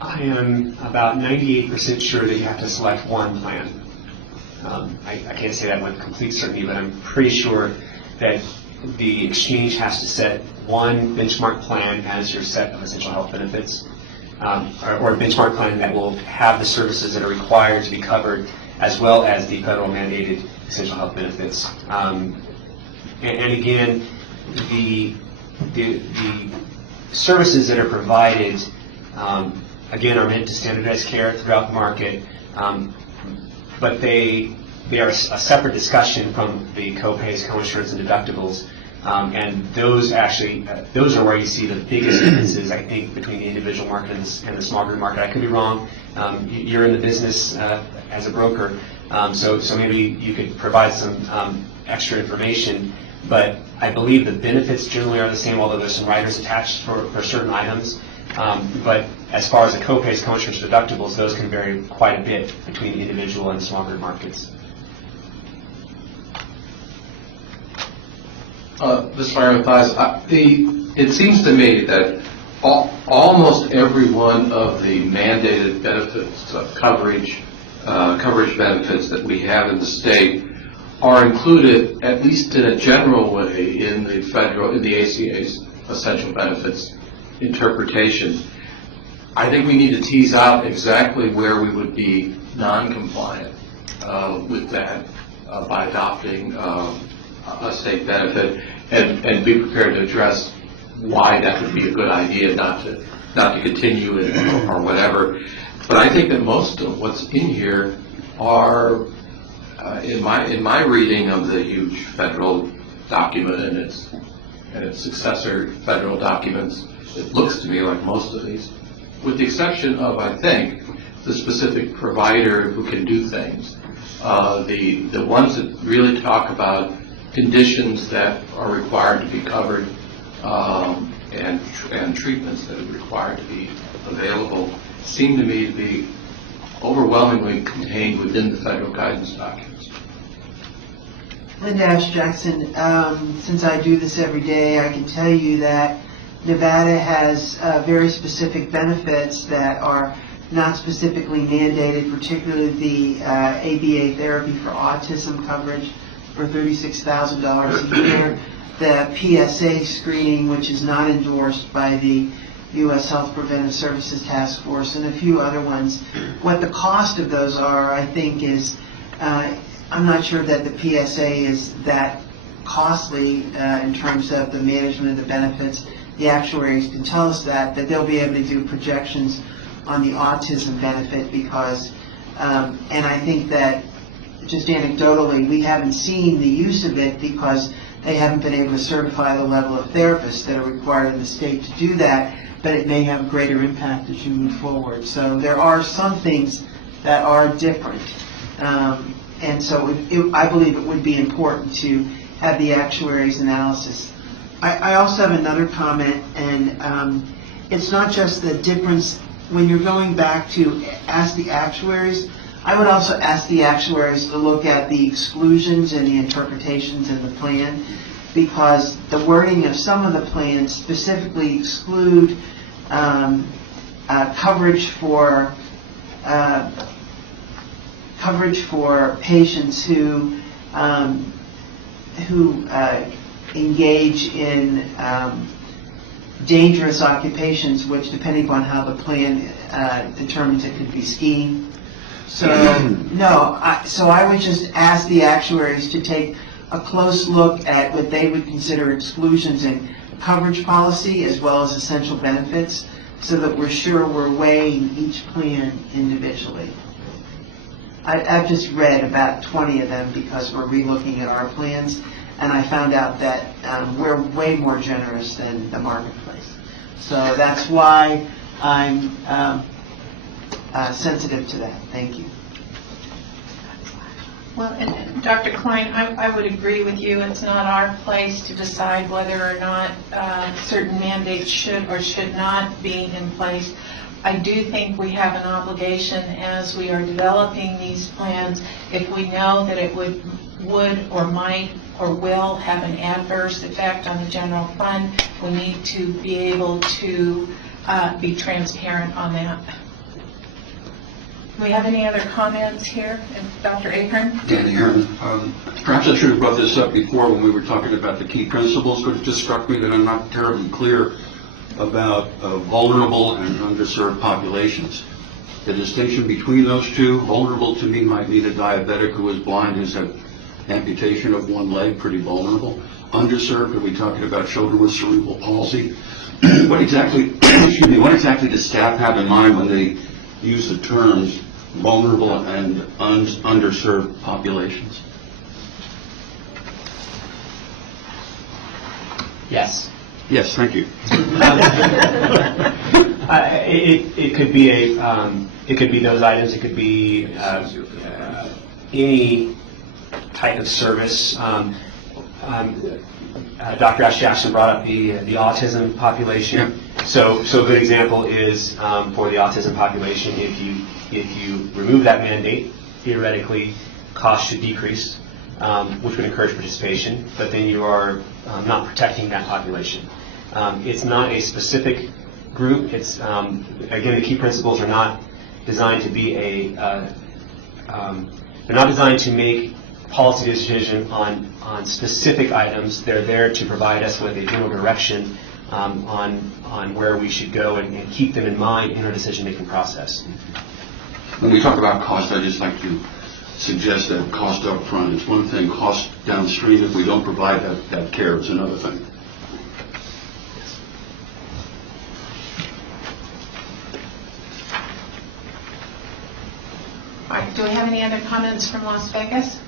I am about 98% sure that you have to select one plan. I can't say that with complete certainty, but I'm pretty sure that the exchange has to set one benchmark plan as your set of essential health benefits, or a benchmark plan that will have the services that are required to be covered, as well as the federal mandated essential health benefits. And again, the services that are provided, again, are meant to standardize care throughout the market, but they are a separate discussion from the co-pays, co-insurance, and deductibles. And those actually, those are where you see the biggest differences, I think, between the individual market and the small group market. I could be wrong. You're in the business as a broker, so maybe you could provide some extra information. But I believe the benefits generally are the same, although there's some riders attached for certain items. But as far as the co-pays, co-insurance, deductibles, those can vary quite a bit between the individual and small group markets. Mr. Mayor, it seems to me that almost every one of the mandated benefits of coverage benefits that we have in the state are included, at least in a general way, in the ACA's essential benefits interpretation. I think we need to tease out exactly where we would be non-compliant with that by adopting a state benefit, and be prepared to address why that would be a good idea not to continue it or whatever. But I think that most of what's in here are, in my reading of the huge federal document and its successor federal documents, it looks to me like most of these, with the exception of, I think, the specific provider who can do things. The ones that really talk about conditions that are required to be covered and treatments that are required to be available seem to me to be overwhelmingly contained within the federal guidance documents. Linda Ash Jackson, since I do this every day, I can tell you that Nevada has very specific benefits that are not specifically mandated, particularly the ABA therapy for autism coverage for $36,000 a year, the PSA screening, which is not endorsed by the U.S. Health Preventive Services Task Force, and a few other ones. What the cost of those are, I think, is, I'm not sure that the PSA is that costly in terms of the management of the benefits. The actuaries can tell us that they'll be able to do projections on the autism benefit because, and I think that just anecdotally, we haven't seen the use of it because they haven't been able to certify the level of therapists that are required in the state to do that, but it may have a greater impact as you move forward. So there are some things that are different. And so I believe it would be important to have the actuaries' analysis. I also have another comment, and it's not just the difference when you're going back to ask the actuaries. I would also ask the actuaries to look at the exclusions and the interpretations in the plan, because the wording of some of the plans specifically exclude coverage for patients who engage in dangerous occupations, which, depending upon how the plan determines it, could be skiing. So, so I would just ask the actuaries to take a close look at what they would consider exclusions in coverage policy as well as essential benefits, so that we're sure we're weighing each plan individually. I've just read about 20 of them because we're relooking at our plans, and I found out that we're way more generous than the marketplace. So that's why I'm sensitive to that. Thank you. Well, and Dr. Klein, I would agree with you. It's not our place to decide whether or not certain mandates should or should not be in place. I do think we have an obligation as we are developing these plans, if we know that it would or might or will have an adverse effect on the general fund, we need to be able to be transparent on that. Do we have any other comments here? Dr. Ahern? Danny Ahern. Perhaps I should have brought this up before when we were talking about the key principles, but it just struck me that I'm not terribly clear about vulnerable and underserved populations. The distinction between those two, vulnerable to me might mean a diabetic who is blind, who's had amputation of one leg, pretty vulnerable. underserved? Are we talking about children with cerebral palsy? What exactly, excuse me, what exactly does staff have in mind when they use the terms vulnerable and underserved populations? Yes. Yes, thank you. It could be it could be those items. It could be any type of service. Dr. Ash Jackson brought up the autism population. So a good example is for the autism population. If you remove that mandate, theoretically, costs should decrease, which would encourage participation. But then you are not protecting that population. It's not a specific group. It's again, the key principles are not designed to be they're not designed to make policy decision on specific items. They're there to provide us with a general direction on where we should go and keep them in mind in our decision-making process. When we talk about cost, I'd just like to suggest that cost up front is one thing, cost downstream if we don't provide that care is another thing. All right, do we have any other comments from Las Vegas?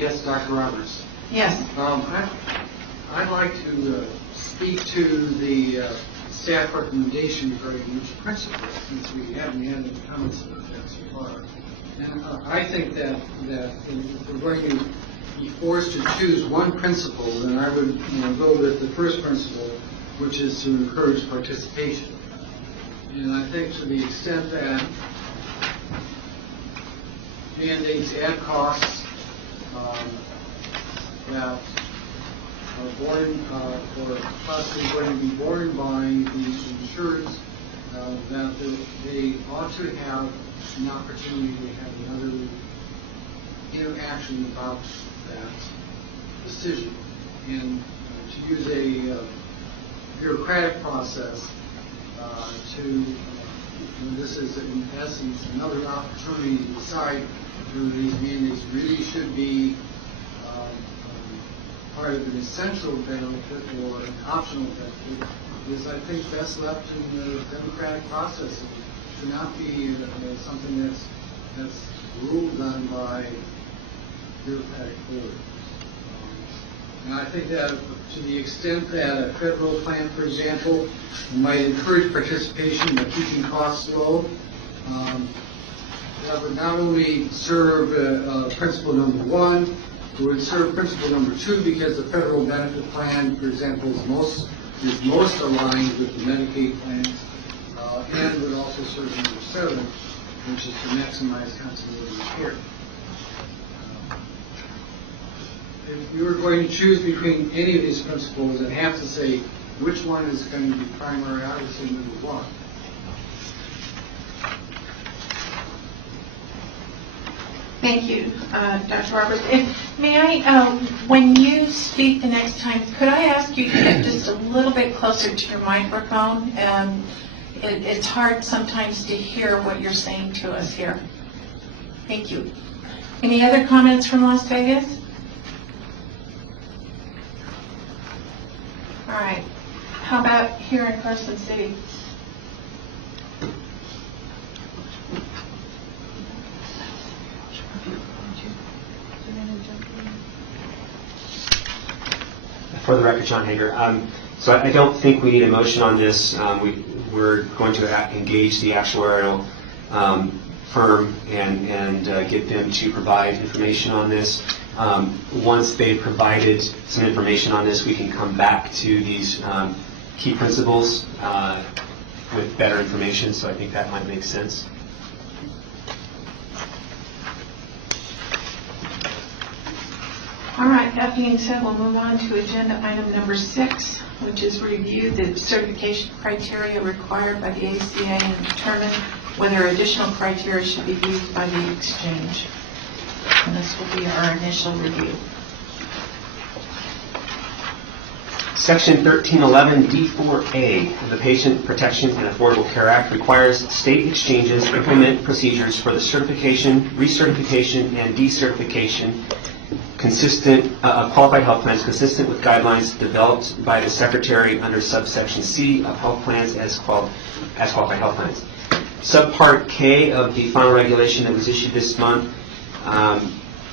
Yes, Dr. Roberts. Yes. I'd like to speak to the staff recommendation regarding which principles, since we haven't had any comments about that so far. And I think that if we're going to be forced to choose one principle, then I would go with the first principle, which is to encourage participation. And I think to the extent that mandates add costs, that are borne or possibly going to be borne by these insureds, that they ought to have an opportunity to have another interaction about that decision. And to use a bureaucratic process this is in essence another opportunity to decide whether these mandates really should be part of an essential benefit or an optional benefit is, I think, best left in the democratic process. It should not be something that's ruled on by bureaucratic board. And I think that to the extent that a federal plan, for example, might encourage participation by keeping costs low, that would not only serve principle number one, it would serve principle number two because the federal benefit plan, for example, is most aligned with the Medicaid plans, and would also serve number 7, which is to maximize continuity of care. If you were going to choose between any of these principles and have to say which one is going to be primary, I would say number 1. Thank you, Dr. Roberts. And may I, when you speak the next time, could I ask you to get just a little bit closer to your microphone? It's hard sometimes to hear what you're saying to us here. Thank you. Any other comments from Las Vegas? All right. How about here in Carson City? For the record, John Hager. So I don't think we need a motion on this. We're going to engage the actuarial firm and get them to provide information on this. Once they've provided some information on this, we can come back to these key principles with better information. So I think that might make sense. All right, that being said, we'll move on to agenda item number 6, which is review the certification criteria required by the ACA and determine whether additional criteria should be used by the exchange. And this will be our initial review. Section 1311 D4A of the Patient Protection and Affordable Care Act requires state exchanges implement procedures for the certification, recertification, and decertification, qualified health plans consistent with guidelines developed by the Secretary under subsection C of health plans as qualified health plans. Subpart K of the final regulation that was issued this month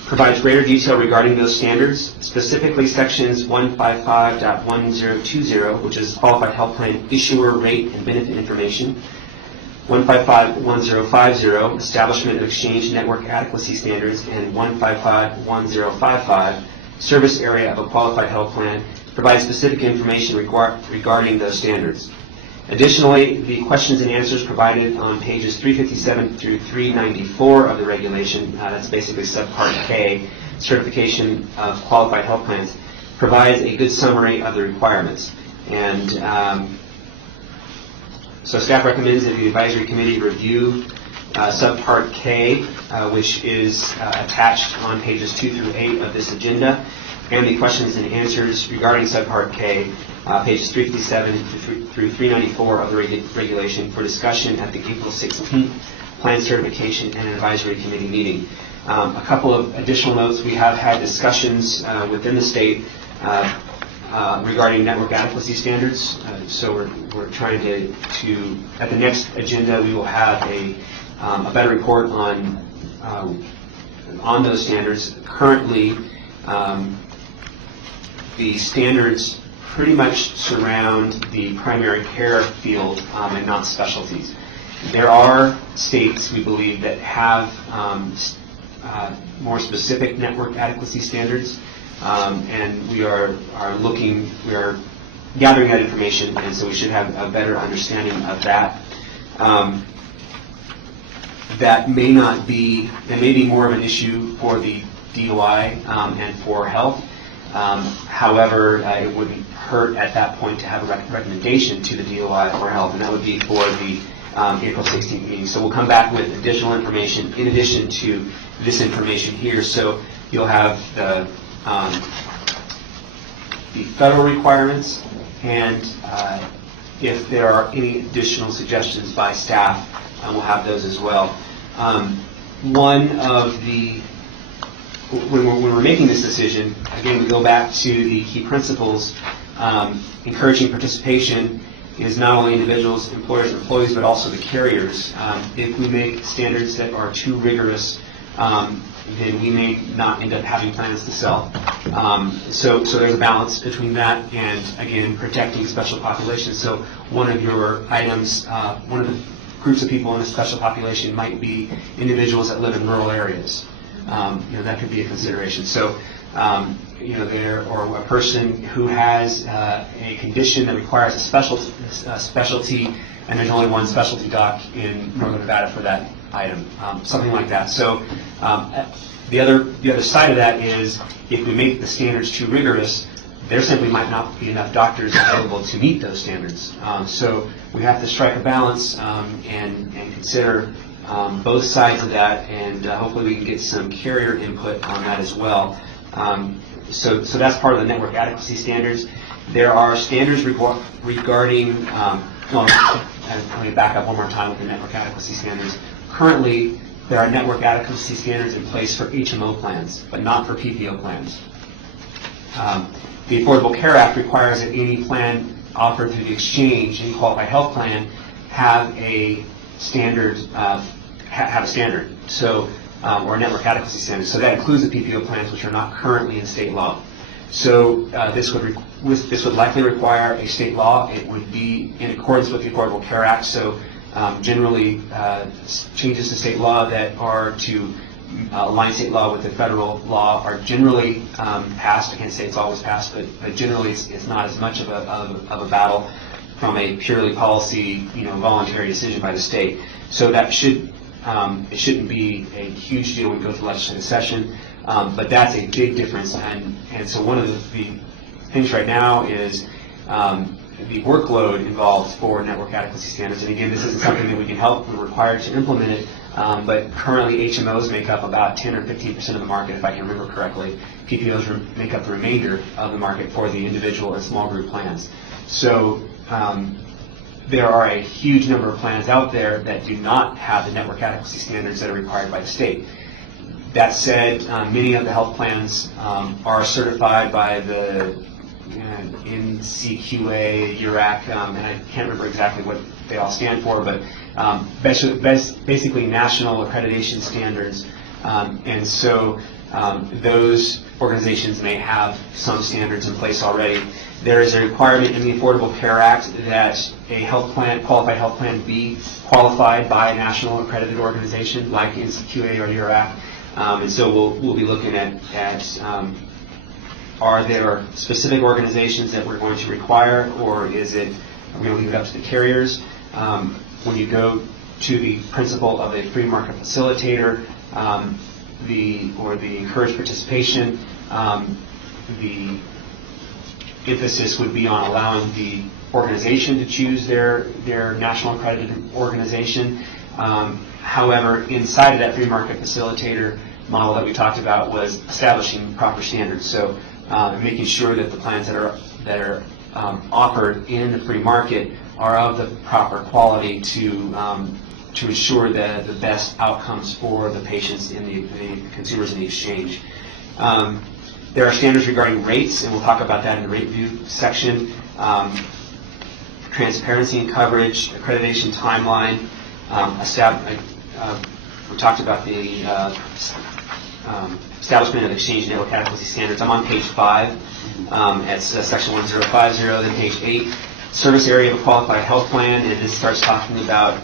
provides greater detail regarding those standards, specifically sections 155.1020, which is qualified health plan issuer rate and benefit information, 155.1050, establishment of exchange network adequacy standards, and 155.1055, service area of a qualified health plan, provide specific information regarding those standards. Additionally, the questions and answers provided on pages 357 through 394 of the regulation, that's basically subpart K, certification of qualified health plans, provides a good summary of the requirements. And so staff recommends that the advisory committee review subpart K, which is attached on pages 2 through 8 of this agenda, and the questions and answers regarding subpart K, pages 357 through 394 of the regulation for discussion at the April 16th Plan Certification and Advisory Committee meeting. A couple of additional notes. We have had discussions within the state regarding network adequacy standards. So we're trying to at the next agenda we will have a better report on those standards. Currently, the standards pretty much surround the primary care field and not specialties. There are states, we believe, that have more specific network adequacy standards, and we are gathering that information, and so we should have a better understanding of that. That may be more of an issue for the DOI and for health. However, it wouldn't hurt at that point to have a recommendation to the DOI or health, and that would be for the April 16th meeting. So we'll come back with additional information in addition to this information here. So you'll have the federal requirements, and if there are any additional suggestions by staff, we'll have those as well. When we're making this decision, again, we go back to the key principles. Encouraging participation is not only individuals, employers, and employees, but also the carriers. If we make standards that are too rigorous, then we may not end up having plans to sell. So there's a balance between that and, again, protecting special populations. So one of your items, one of the groups of people in a special population might be individuals that live in rural areas. That could be a consideration. So, or a person who has a condition that requires a specialty, and there's only one specialty doc in Northern Nevada for that item, something like that. So, the other side of that is if we make the standards too rigorous, there simply might not be enough doctors available to meet those standards. So we have to strike a balance and consider both sides of that, and hopefully we can get some carrier input on that as well. So that's part of the network adequacy standards. There are standards regarding, let me back up one more time with the network adequacy standards. Currently, there are network adequacy standards in place for HMO plans, but not for PPO plans. The Affordable Care Act requires that any plan offered through the exchange, any qualified health plan, have a standard, so or a network adequacy standard. So that includes the PPO plans, which are not currently in state law. So this would likely require a state law. It would be in accordance with the Affordable Care Act. So generally, changes to state law that are to align state law with the federal law are generally passed. I can't say it's always passed, but generally it's not as much of a battle from a purely policy, voluntary decision by the state. So that it shouldn't be a huge deal when we go through legislative session, but that's a big difference. And so one of the things right now is the workload involved for network adequacy standards. And again, this isn't something that we can help. We're required to implement it. But currently, HMOs make up about 10 or 15% of the market, if I can remember correctly. PPOs make up the remainder of the market for the individual and small group plans. So there are a huge number of plans out there that do not have the network adequacy standards that are required by the state. That said, many of the health plans are certified by the NCQA, URAC, and I can't remember exactly what they all stand for, but basically national accreditation standards. And so those organizations may have some standards in place already. There is a requirement in the Affordable Care Act that a health plan, qualified health plan, be qualified by a national accredited organization like NCQA or URAC. And so we'll be looking at are there specific organizations that we're going to require, or is it, are we going to leave it up to the carriers? When you go to the principle of a free market facilitator, the encouraged participation, the emphasis would be on allowing the organization to choose their national accredited organization. However, inside of that free market facilitator model that we talked about was establishing proper standards. So making sure that the plans that are offered in the free market are of the proper quality to ensure the best outcomes for the patients and the consumers in the exchange. There are standards regarding rates, and we'll talk about that in the rate review section. Transparency and coverage, accreditation timeline, we talked about the establishment of exchange network adequacy standards. I'm on page 5. It's section 1050, then page 8. Service area of a qualified health plan, and this starts talking about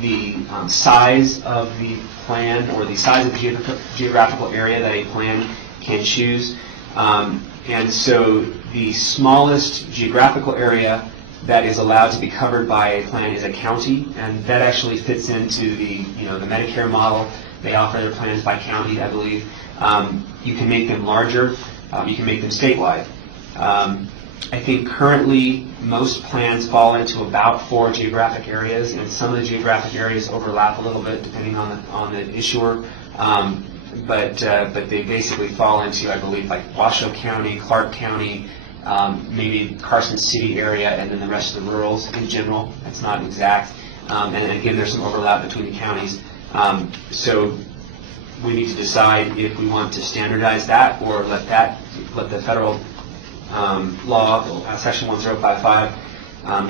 the size of the plan, or the size of the geographical area that a plan can choose. And so the smallest geographical area that is allowed to be covered by a plan is a county, and that actually fits into the Medicare model. They offer their plans by county, I believe. You can make them larger. You can make them statewide. I think currently most plans fall into about 4 geographic areas, and some of the geographic areas overlap a little bit depending on the issuer. But they basically fall into, I believe, like Washoe County, Clark County, maybe Carson City area, and then the rest of the rurals in general. That's not exact. And again, there's some overlap between the counties. So we need to decide if we want to standardize that or let the federal law, section 1055,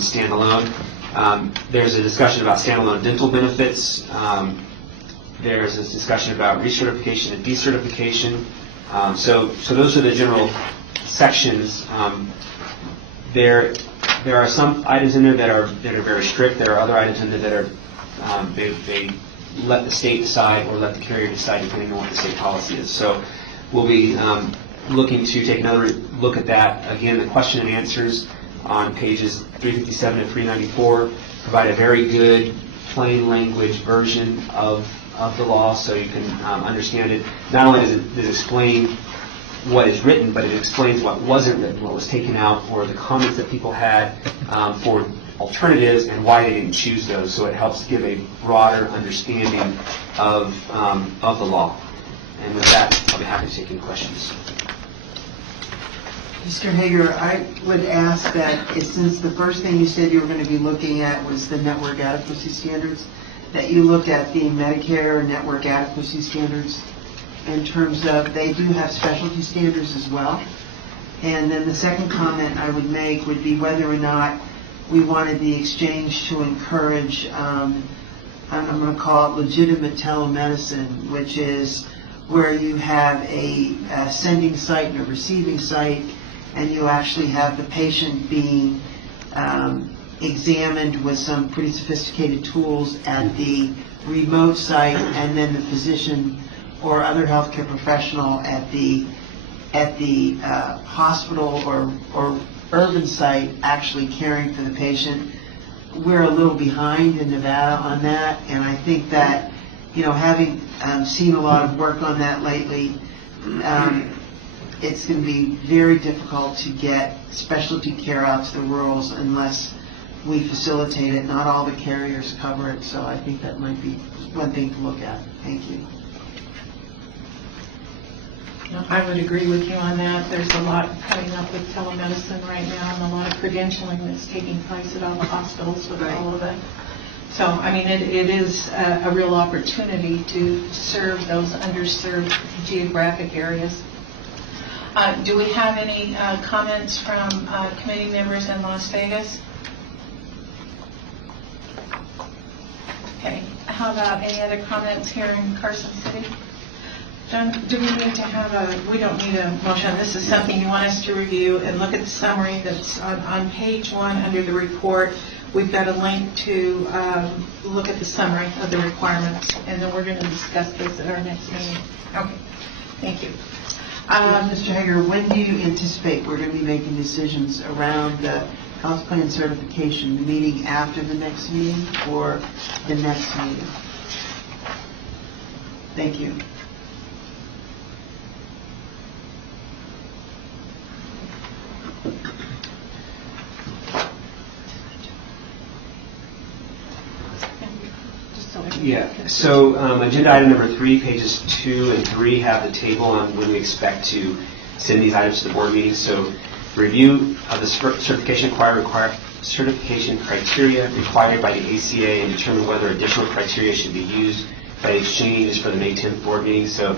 stand alone. There's a discussion about standalone dental benefits. There's a discussion about recertification and decertification. So those are the general sections. There are some items in there that are very strict. There are other items in there that are they let the state decide or let the carrier decide depending on what the state policy is. So we'll be looking to take another look at that. Again, the question and answers on pages 357 and 394 provide a very good plain language version of the law, so you can understand it. Not only does it explain what is written, but it explains what wasn't written, what was taken out, or the comments that people had for alternatives and why they didn't choose those. So it helps give a broader understanding of the law. And with that, I'll be happy to take any questions. Mr. Hager, I would ask that, since the first thing you said you were going to be looking at was the network adequacy standards, that you look at the Medicare network adequacy standards in terms of, they do have specialty standards as well. And then the second comment I would make would be whether or not we wanted the exchange to encourage, I'm going to call it legitimate telemedicine, which is where you have a sending site and a receiving site, and you actually have the patient being examined with some pretty sophisticated tools at the remote site, and then the physician or other healthcare professional at the hospital or urban site actually caring for the patient. We're a little behind in Nevada on that, and I think that, having seen a lot of work on that lately, it's going to be very difficult to get specialty care out to the rurals unless we facilitate it. Not all the carriers cover it, so I think that might be one thing to look at. Thank you. I would agree with you on that. There's a lot coming up with telemedicine right now, and a lot of credentialing that's taking place at all the hospitals with all of it. So, I mean, it is a real opportunity to serve those underserved geographic areas. Do we have any comments from committee members in Las Vegas? Okay, how about any other comments here in Carson City? John, do we need to have we don't need a motion. This is something you want us to review and look at the summary that's on page 1 under the report. We've got a link to look at the summary of the requirements, and then we're going to discuss this at our next meeting. Okay, thank you. Mr. Hager, when do you anticipate we're going to be making decisions around the health plan certification? The meeting after the next meeting or the next meeting? Thank you. Yeah, so agenda item number 3, pages 2 and 3 have the table on when we expect to send these items to the board meeting. So review of the certification criteria required by the ACA and determine whether additional criteria should be used. That exchange is for the May 10th board meeting. So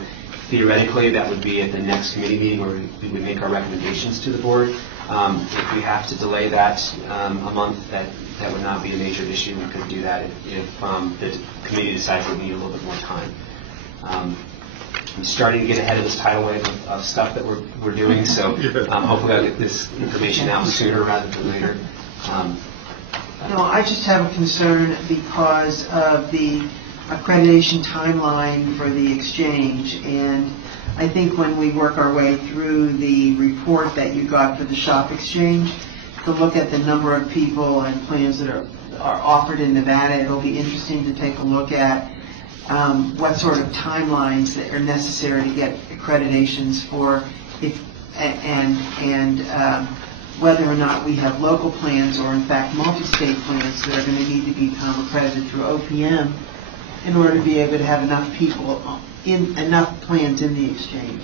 theoretically, that would be at the next committee meeting where we would make our recommendations to the board. If we have to delay that a month, that would not be a major issue. We could do that if the committee decides we need a little bit more time. I'm starting to get ahead of this tidal wave of stuff that we're doing, so hopefully I'll get this information out sooner rather than later. No, I just have a concern because of the accreditation timeline for the exchange, and I think when we work our way through the report that you got for the shop exchange, to look at the number of people and plans that are offered in Nevada, it'll be interesting to take a look at what sort of timelines that are necessary to get accreditations for, and whether or not we have local plans or in fact multi-state plans that are going to need to become accredited through OPM in order to be able to have enough people enough plans in the exchange.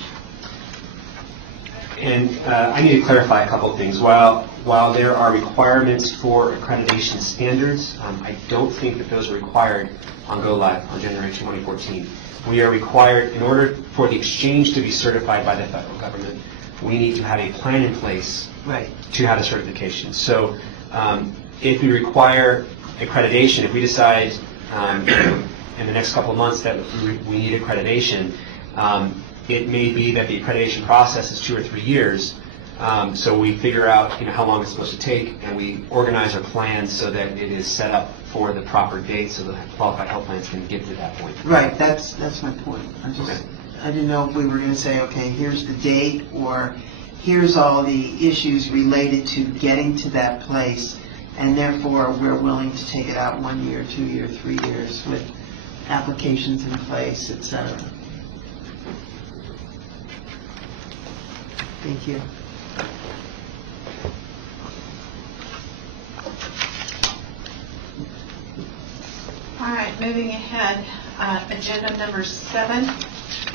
And I need to clarify a couple of things. While there are requirements for accreditation standards, I don't think that those are required on Go Live on January 2014. We are required, in order for the exchange to be certified by the federal government, we need to have a plan in place to have the certification. So if we require accreditation, if we decide in the next couple of months that we need accreditation, it may be that the accreditation process is 2 or 3 years. So we figure out how long it's supposed to take, and we organize our plans so that it is set up for the proper date so the qualified health plans can get to that point. Right, that's my point. I didn't know if we were going to say, okay, here's the date, or here's all the issues related to getting to that place, and therefore we're willing to take it out 1 year, 2 years, 3 years with applications in place, etc. Thank you. All right, moving ahead, agenda number 7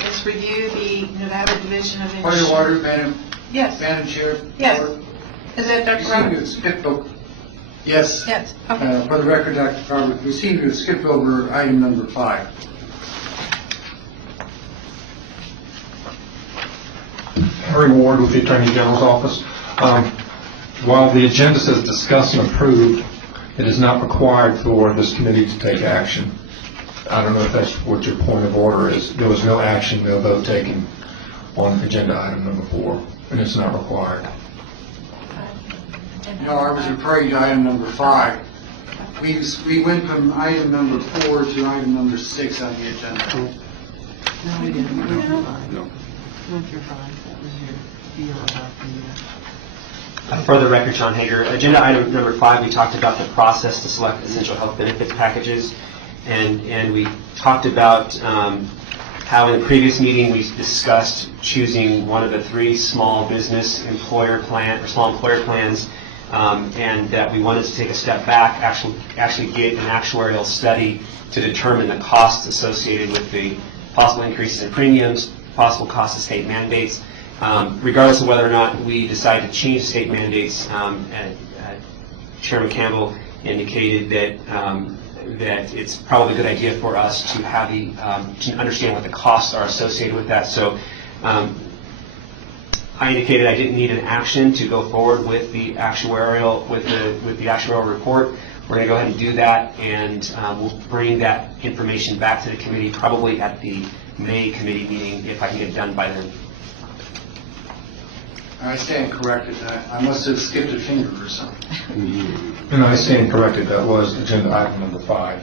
is review the Nevada Division of Point of order, Madam Yes. Chair. Yes. Is that We Dr. seem to have Roberts? skipped over. Yes. Yes. Okay. For the record, Dr. Roberts, we seem to have skipped over item number 5. Henry Ward with the Attorney General's office. While the agenda says discuss and approve, it is not required for this committee to take action. I don't know if that's what your point of order is. There was no action, no vote taken on agenda item number 4, and it's not required. No, I was referring to item number 5. We went from item number 4 to item number 6 on the agenda. No, we didn't. We went through 5. No. We went through 5. That was your deal about the... For the record, John Hager, agenda item number 5, we talked about the process to select essential health benefits packages, and we talked about how in the previous meeting we discussed choosing one of the 3 small business employer plan or small employer plans, and that we wanted to take a step back, actually get an actuarial study to determine the costs associated with the possible increases in premiums, possible costs of state mandates. Regardless of whether or not we decide to change state mandates, Chairman Campbell indicated that that it's probably a good idea for us to have to understand what the costs are associated with that. So I indicated I didn't need an action to go forward with the actuarial report. We're going to go ahead and do that, and we'll bring that information back to the committee probably at the May committee meeting if I can get it done by then. I stand corrected. I must have skipped a finger or something. And I stand corrected, that was agenda item number 5.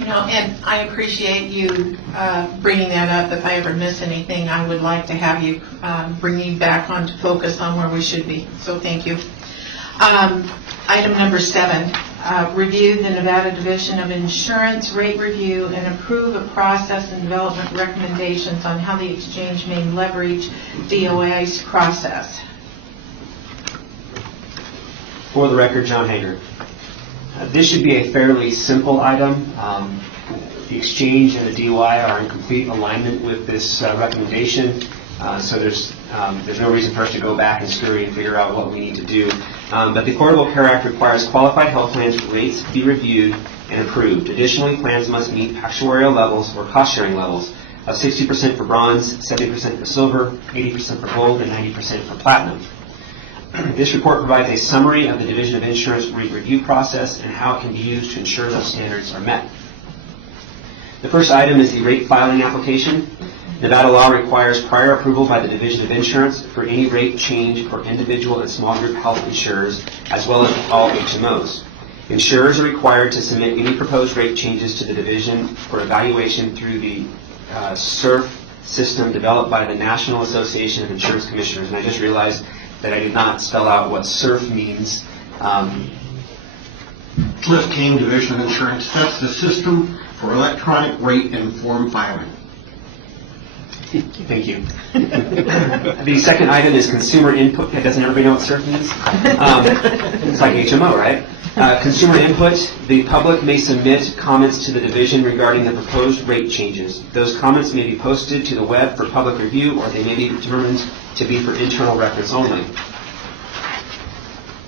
And I appreciate you bringing that up. If I ever miss anything, I would like to have you bring you back on to focus on where we should be. So thank you. Item number 7, review the Nevada Division of Insurance rate review and approve a process and development recommendations on how the exchange may leverage DOA's process. For the record, John Hager. This should be a fairly simple item. The exchange and the DOI are in complete alignment with this recommendation, so there's no reason for us to go back and scurry and figure out what we need to do. But the Affordable Care Act requires qualified health plans rates be reviewed and approved. Additionally, plans must meet actuarial levels or cost-sharing levels of 60% for bronze, 70% for silver, 80% for gold, and 90% for platinum. This report provides a summary of the Division of Insurance rate review process and how it can be used to ensure those standards are met. The first item is the rate filing application. Nevada law requires prior approval by the Division of Insurance for any rate change for individual and small group health insurers, as well as all HMOs. Insurers are required to submit any proposed rate changes to the Division for evaluation through the SIRF system developed by the National Association of Insurance Commissioners. And I just realized that I did not spell out what SIRF means. Cliff King, Division of Insurance. That's the system for electronic rate and form filing. Thank you. The second item is consumer input. Doesn't everybody know what SIRF means? It's like HMO, right? Consumer input. The public may submit comments to the division regarding the proposed rate changes. Those comments may be posted to the web for public review, or they may be determined to be for internal reference only.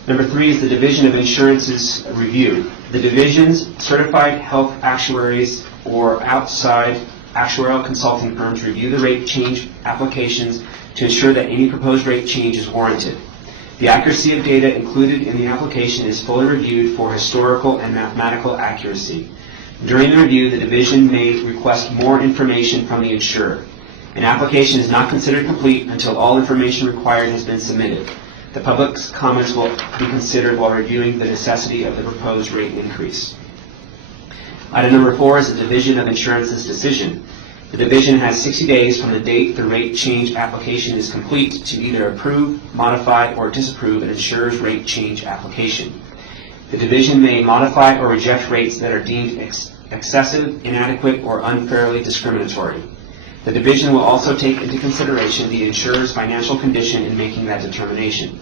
Number 3 is the Division of Insurance's review. The division's certified health actuaries or outside actuarial consulting firms review the rate change applications to ensure that any proposed rate change is warranted. The accuracy of data included in the application is fully reviewed for historical and mathematical accuracy. During the review, the division may request more information from the insurer. An application is not considered complete until all information required has been submitted. The public's comments will be considered while reviewing the necessity of the proposed rate increase. Item number 4 is the Division of Insurance's decision. The division has 60 days from the date the rate change application is complete to either approve, modify, or disapprove an insurer's rate change application. The division may modify or reject rates that are deemed excessive, inadequate, or unfairly discriminatory. The division will also take into consideration the insurer's financial condition in making that determination.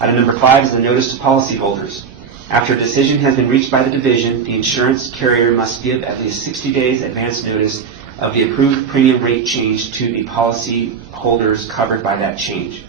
Item number 5 is the notice to policyholders. After a decision has been reached by the division, the insurance carrier must give at least 60 days advance notice of the approved premium rate change to the policyholders covered by that change.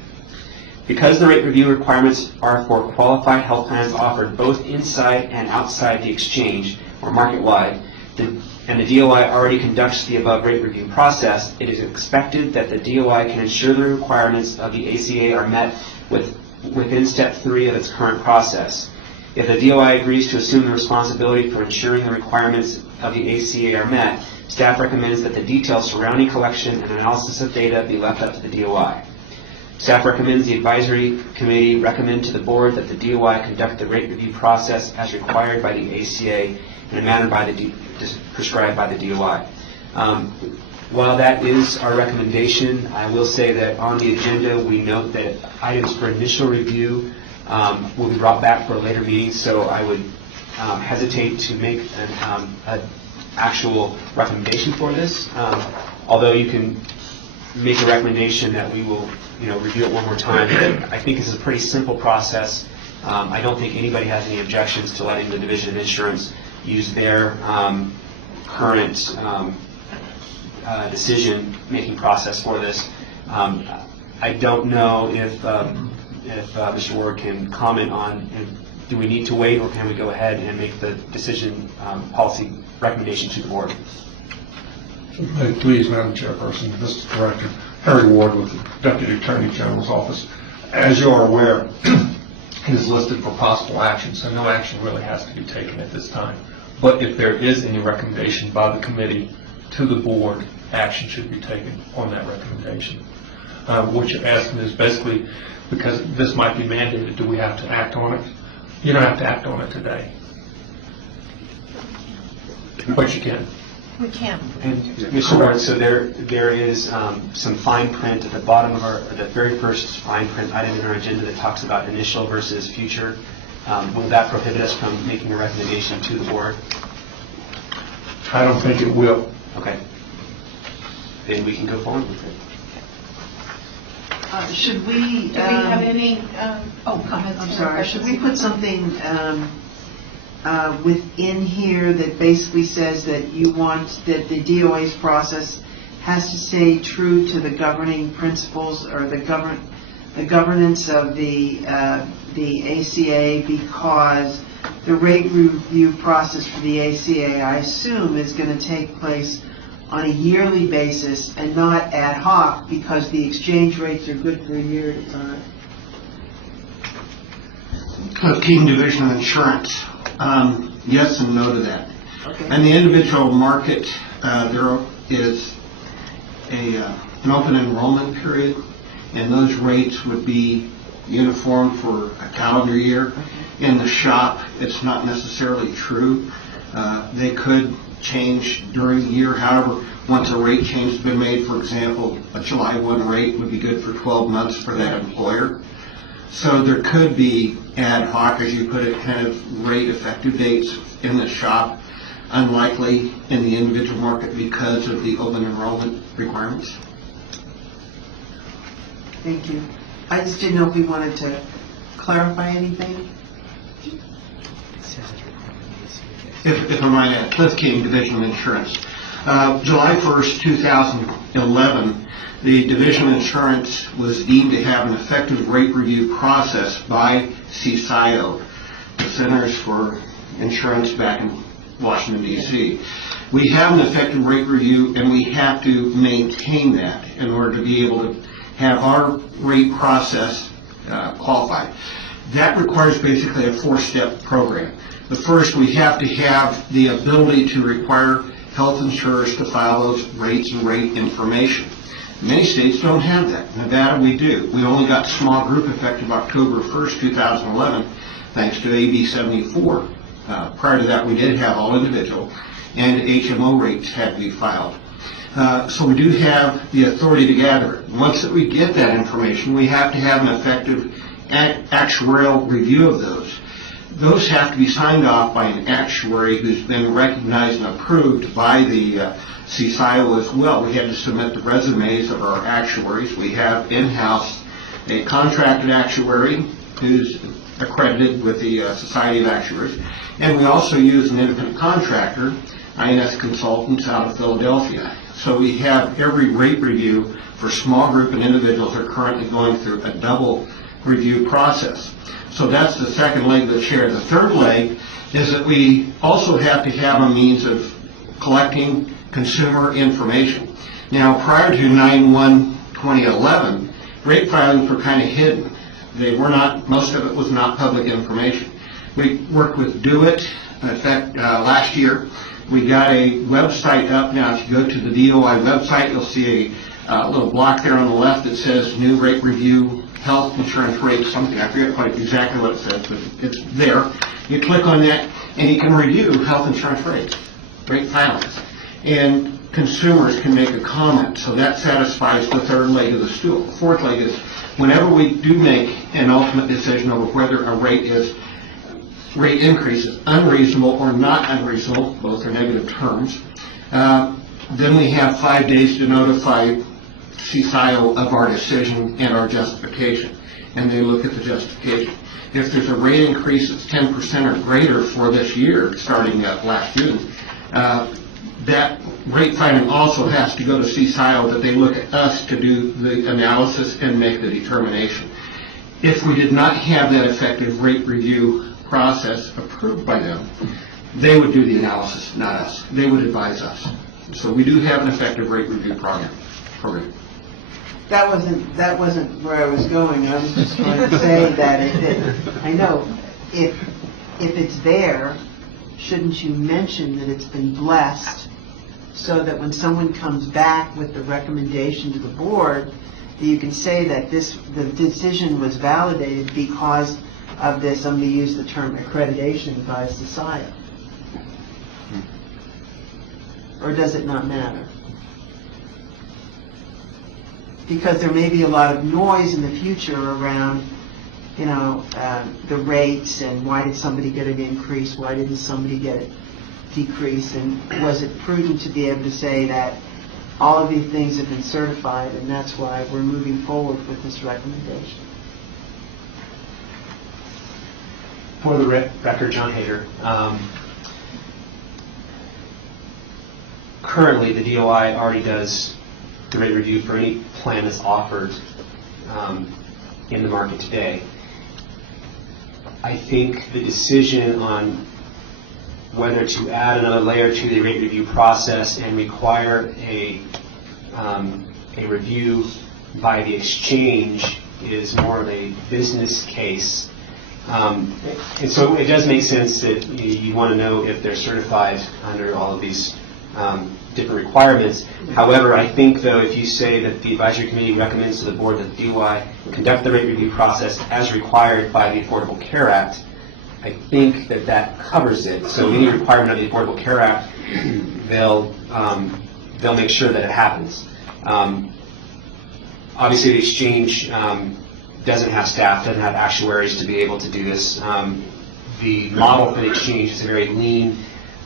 Because the rate review requirements are for qualified health plans offered both inside and outside the exchange or market-wide, and the DOI already conducts the above rate review process, it is expected that the DOI can ensure the requirements of the ACA are met within step 3 of its current process. If the DOI agrees to assume the responsibility for ensuring the requirements of the ACA are met, staff recommends that the details surrounding collection and analysis of data be left up to the DOI. Staff recommends the advisory committee recommend to the board that the DOI conduct the rate review process as required by the ACA in a manner prescribed by the DOI. While that is our recommendation, I will say that on the agenda we note that items for initial review will be brought back for a later meeting, so I would hesitate to make an actual recommendation for this. Although you can make a recommendation that we will, review it one more time. But I think this is a pretty simple process. I don't think anybody has any objections to letting the Division of Insurance use their current decision-making process for this. I don't know if Mr. Ward can comment on do we need to wait, or can we go ahead and make the decision, policy recommendation to the board? Please, Madam Chairperson, Mr. Director, Harry Ward with the Deputy Attorney General's Office. As you are aware, it is listed for possible action, so no action really has to be taken at this time. But if there is any recommendation by the committee to the board, action should be taken on that recommendation. What you're asking is basically, because this might be mandated, do we have to act on it? You don't have to act on it today. But you can. We can. And Mr. Ward, so there is some fine print at the bottom of the very first fine print item in our agenda that talks about initial versus future. Will that prohibit us from making a recommendation to the board? I don't think it will. Okay. Then we can go forward with it. Should we? Do we have any, comments? I'm sorry, should we put something within here that basically says that you want, that the DOA's process has to stay true to the governing principles or the governance of the ACA, because the rate review process for the ACA, I assume, is going to take place on a yearly basis and not ad hoc, because the exchange rates are good for a year at a time? Cliff King, Division of Insurance. Yes and no to that. Okay. In the individual market, there is an open enrollment period, and those rates would be uniform for a calendar year. In the shop, it's not necessarily true. They could change during the year. However, once a rate change has been made, for example, a July 1 rate would be good for 12 months for that employer. So there could be ad hoc, as you put it, kind of rate effective dates in the shop, unlikely in the individual market because of the open enrollment requirements. Thank you. I just didn't know if we wanted to clarify anything. If I might add, Cliff King, Division of Insurance. July 1st, 2011, the Division of Insurance was deemed to have an effective rate review process by CSIO, the Centers for Insurance back in Washington, D.C. We have an effective rate review, and we have to maintain that in order to be able to have our rate process qualified. That requires basically a 4-step program. The first, we have to have the ability to require health insurers to file those rates and rate information. Many states don't have that. Nevada, we do. We only got small group effective October 1st, 2011, thanks to AB 74. Prior to that, we did have all individual, and HMO rates had to be filed. So we do have the authority to gather it. Once that we get that information, we have to have an effective actuarial review of those. Those have to be signed off by an actuary who's been recognized and approved by the CSIO as well. We had to submit the resumes of our actuaries. We have in-house a contracted actuary who's accredited with the Society of Actuaries, and we also use an independent contractor, INS Consultants, out of Philadelphia. So we have every rate review for small group and individuals are currently going through a double review process. So that's the second leg of the chair. The third leg is that we also have to have a means of collecting consumer information. Now, prior to 9/1/2011, rate filings were kind of hidden. They were not, most of it was not public information. We worked with Do It. In fact, last year, we got a website up. Now, if you go to the DOI website, you'll see a little block there on the left that says New Rate Review Health Insurance Rates, something. I forget quite exactly what it says, but it's there. You click on that, and you can review health insurance rates, rate filings. And consumers can make a comment, so that satisfies the third leg of the stool. The fourth leg is whenever we do make an ultimate decision over whether a rate increase is unreasonable or not unreasonable, both are negative terms, then we have 5 days to notify CSIO of our decision and our justification, and they look at the justification. If there's a rate increase that's 10% or greater for this year, starting last June, that rate filing also has to go to CSIO, that they look at us to do the analysis and make the determination. If we did not have that effective rate review process approved by them, they would do the analysis, not us. They would advise us. So we do have an effective rate review program. That wasn't where I was going. I was just trying to say that I know, if it's there, shouldn't you mention that it's been blessed so that when someone comes back with the recommendation to the board, that you can say that the decision was validated because of this, I'm going to use the term accreditation by society. Or does it not matter? Because there may be a lot of noise in the future around, the rates and why did somebody get an increase, why didn't somebody get a decrease, and was it prudent to be able to say that all of these things have been certified and that's why we're moving forward with this recommendation? For the record, John Hager. Currently, the DOI already does the rate review for any plan that's offered in the market today. I think the decision on whether to add another layer to the rate review process and require a review by the exchange is more of a business case. And so it does make sense that you want to know if they're certified under all of these different requirements. However, I think, though, if you say that the advisory committee recommends to the board that the DOI conduct the rate review process as required by the Affordable Care Act, I think that covers it. So any requirement of the Affordable Care Act, they'll make sure that it happens. Obviously, the exchange doesn't have staff, doesn't have actuaries to be able to do this. The model for the exchange is a very lean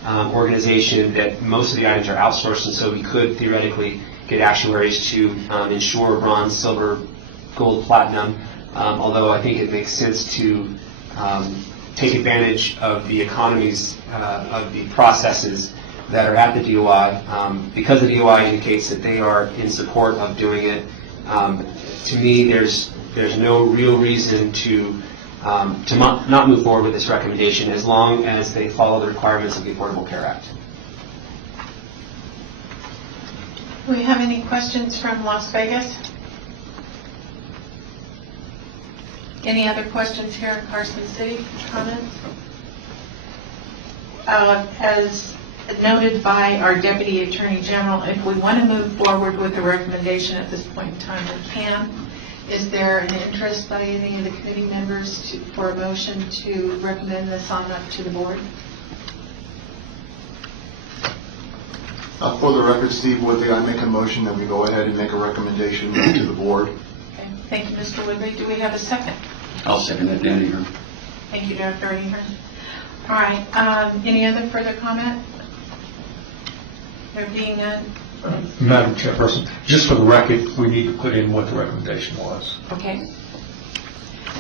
organization that most of the items are outsourced, and so we could theoretically get actuaries to insure bronze, silver, gold, platinum, although I think it makes sense to take advantage of the economies of the processes that are at the DOI. Because the DOI indicates that they are in support of doing it, to me there's no real reason to not move forward with this recommendation as long as they follow the requirements of the Affordable Care Act. Do we have any questions from Las Vegas? Any other questions here in Carson City? Comments? As noted by our Deputy Attorney General, if we want to move forward with the recommendation at this point in time, we can. Is there an interest by any of the committee members for a motion to recommend this on up to the board? For the record, Steve Woodley, I make a motion that we go ahead and make a recommendation to the board. Okay. Thank you, Mr. Woodley. Do we have a second? I'll second that, Dan Ingram. Thank you, Dr. Ingram. All right. Any other further comment? There being none? Madam Chairperson, just for the record, we need to put in what the recommendation was. Okay.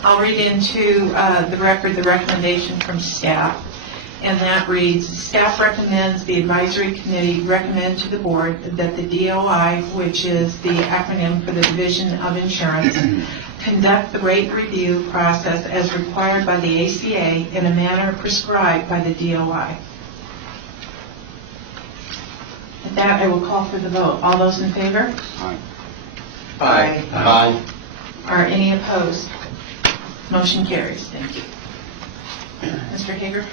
I'll read into the record the recommendation from staff, and that reads, staff recommends the advisory committee recommend to the board that the DOI, which is the acronym for the Division of Insurance, conduct the rate review process as required by the ACA in a manner prescribed by the DOI. With that, I will call for the vote. All those in favor? Aye. Aye. Aye. Are any opposed? Motion carries. Thank you. Mr. Hager?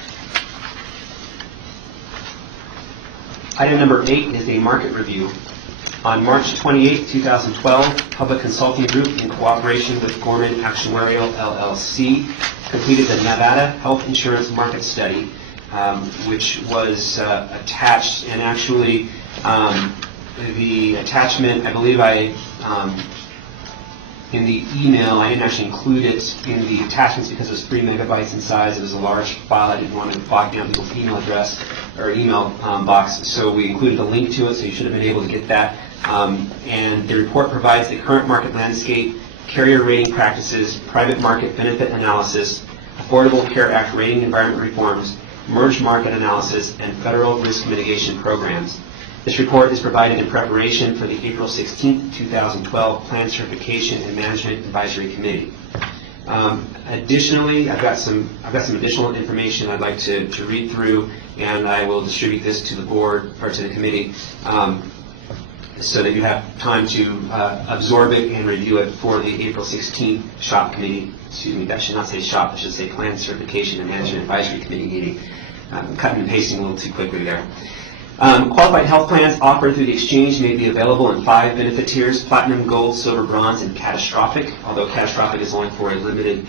Item number 8 is a market review. On March 28, 2012, Public Consulting Group, in cooperation with Gorman Actuarial LLC, completed the Nevada Health Insurance Market Study, which was attached, and actually the attachment, I believe in the email, I didn't actually include it in the attachments because it was 3 megabytes in size. It was a large file. I didn't want to bog down people's email address or email box, so we included a link to it, so you should have been able to get that. And the report provides the current market landscape, carrier rating practices, private market benefit analysis, Affordable Care Act rating environment reforms, merged market analysis, and federal risk mitigation programs. This report is provided in preparation for the April 16, 2012 Plan Certification and Management Advisory Committee. Additionally, I've got some additional information I'd like to read through, and I will distribute this to the board or to the committee so that you have time to absorb it and review it for the April 16th SHOP committee. Excuse me, that should not say SHOP, it should say Plan Certification and Management Advisory Committee meeting. I'm cutting and pasting a little too quickly there. Qualified health plans offered through the exchange may be available in 5 benefit tiers: platinum, gold, silver, bronze, and catastrophic, although catastrophic is only for a limited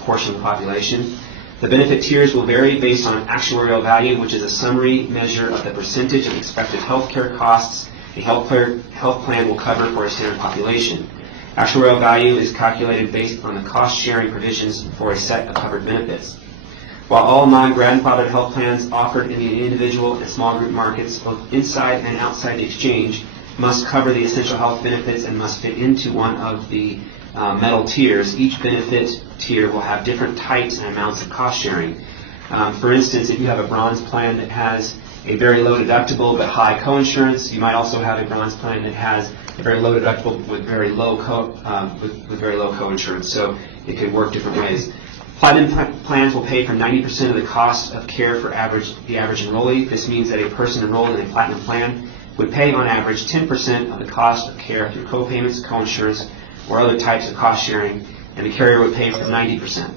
portion of the population. The benefit tiers will vary based on actuarial value, which is a summary measure of the percentage of expected health care costs a health plan will cover for a standard population. Actuarial value is calculated based on the cost-sharing provisions for a set of covered benefits. While all non-grandfathered health plans offered in the individual and small group markets, both inside and outside the exchange, must cover the essential health benefits and must fit into one of the metal tiers, each benefit tier will have different types and amounts of cost sharing. For instance, if you have a bronze plan that has a very low deductible but high coinsurance, you might also have a bronze plan that has a very low deductible with very low coinsurance. So it could work different ways. Platinum plans will pay for 90% of the cost of care for the average enrollee. This means that a person enrolled in a platinum plan would pay on average 10% of the cost of care through co-payments, coinsurance, or other types of cost sharing, and the carrier would pay for 90%.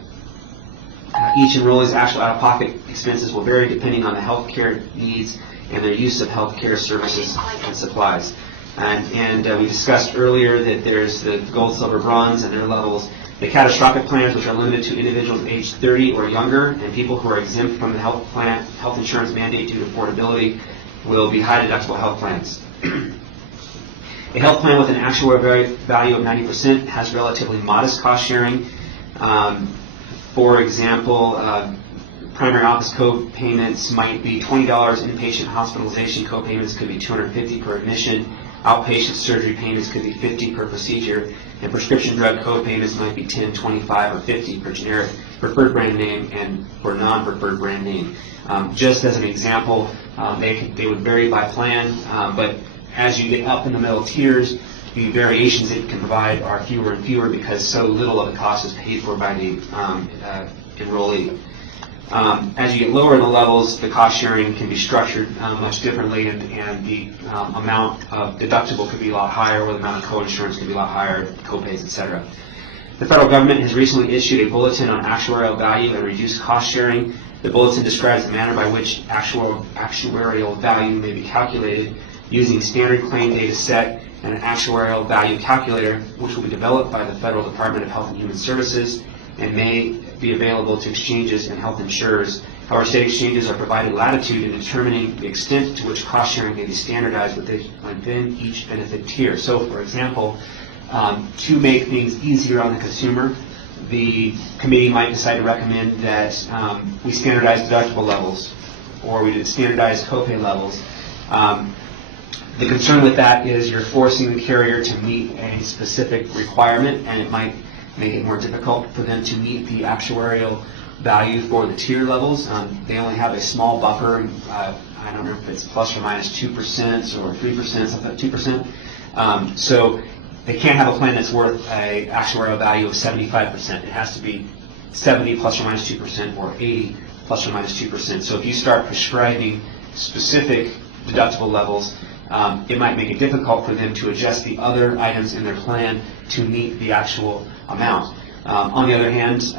Each enrollee's actual out-of-pocket expenses will vary depending on the health care needs and their use of health care services and supplies. And we discussed earlier that there's the gold, silver, bronze, and their levels. The catastrophic plans, which are limited to individuals aged 30 or younger and people who are exempt from the health insurance mandate due to affordability, will be high deductible health plans. A health plan with an actual value of 90% has relatively modest cost sharing. For example, primary office co-payments might be $20. Inpatient hospitalization co-payments could be $250 per admission. Outpatient surgery payments could be $50 per procedure. And prescription drug co-payments might be $10, $25, or $50 per generic preferred brand name and for non-preferred brand name. Just as an example, they would vary by plan, but as you get up in the middle tiers, the variations it can provide are fewer and fewer because so little of the cost is paid for by the enrollee. As you get lower in the levels, the cost sharing can be structured much differently, and the amount of deductible could be a lot higher, or the amount of coinsurance could be a lot higher, co-pays, etc. The federal government has recently issued a bulletin on actuarial value and reduced cost sharing. The bulletin describes the manner by which actuarial value may be calculated using standard claim data set and an actuarial value calculator, which will be developed by the Federal Department of Health and Human Services and may be available to exchanges and health insurers. However, state exchanges are provided latitude in determining the extent to which cost sharing may be standardized within each benefit tier. So, for example, to make things easier on the consumer, the committee might decide to recommend that we standardize deductible levels, or we standardize copay levels. The concern with that is you're forcing the carrier to meet a specific requirement, and it might make it more difficult for them to meet the actuarial value for the tier levels. They only have a small buffer, and I don't know if it's plus or minus 2% or 3%, something like 2%. So they can't have a plan that's worth an actuarial value of 75%. It has to be 70 plus or minus 2% or 80 plus or minus 2%. So if you start prescribing specific deductible levels, it might make it difficult for them to adjust the other items in their plan to meet the actual amount. On the other hand,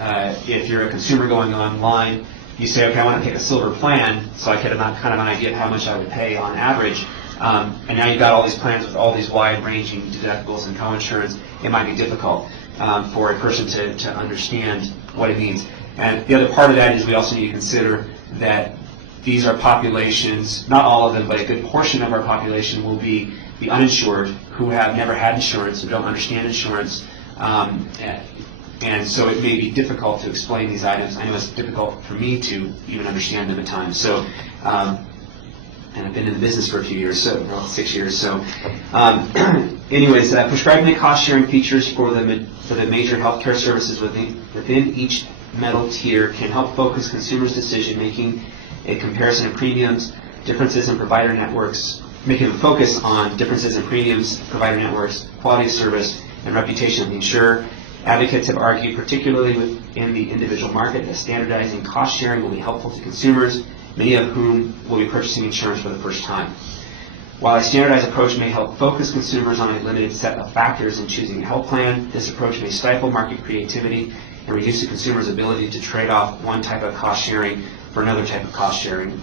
if you're a consumer going online, you say, okay, I want to pick a silver plan, so I get kind of an idea of how much I would pay on average. And now you've got all these plans with all these wide-ranging deductibles and coinsurance. It might be difficult for a person to understand what it means. And the other part of that is we also need to consider that these are populations, not all of them, but a good portion of our population will be the uninsured who have never had insurance, who don't understand insurance, and so it may be difficult to explain these items. I know it's difficult for me to even understand them at times. So, and I've been in the business for a few years, so well, 6 years. So, anyways, prescribing the cost-sharing features for the major healthcare services within each metal tier can help focus consumers' decision-making. A comparison of premiums, differences in provider networks, making them focus on differences in premiums, provider networks, quality of service, and reputation of the insurer. Advocates have argued, particularly within the individual market, that standardizing cost sharing will be helpful to consumers, many of whom will be purchasing insurance for the first time. While a standardized approach may help focus consumers on a limited set of factors in choosing a health plan, this approach may stifle market creativity and reduce the consumer's ability to trade off one type of cost sharing for another type of cost sharing.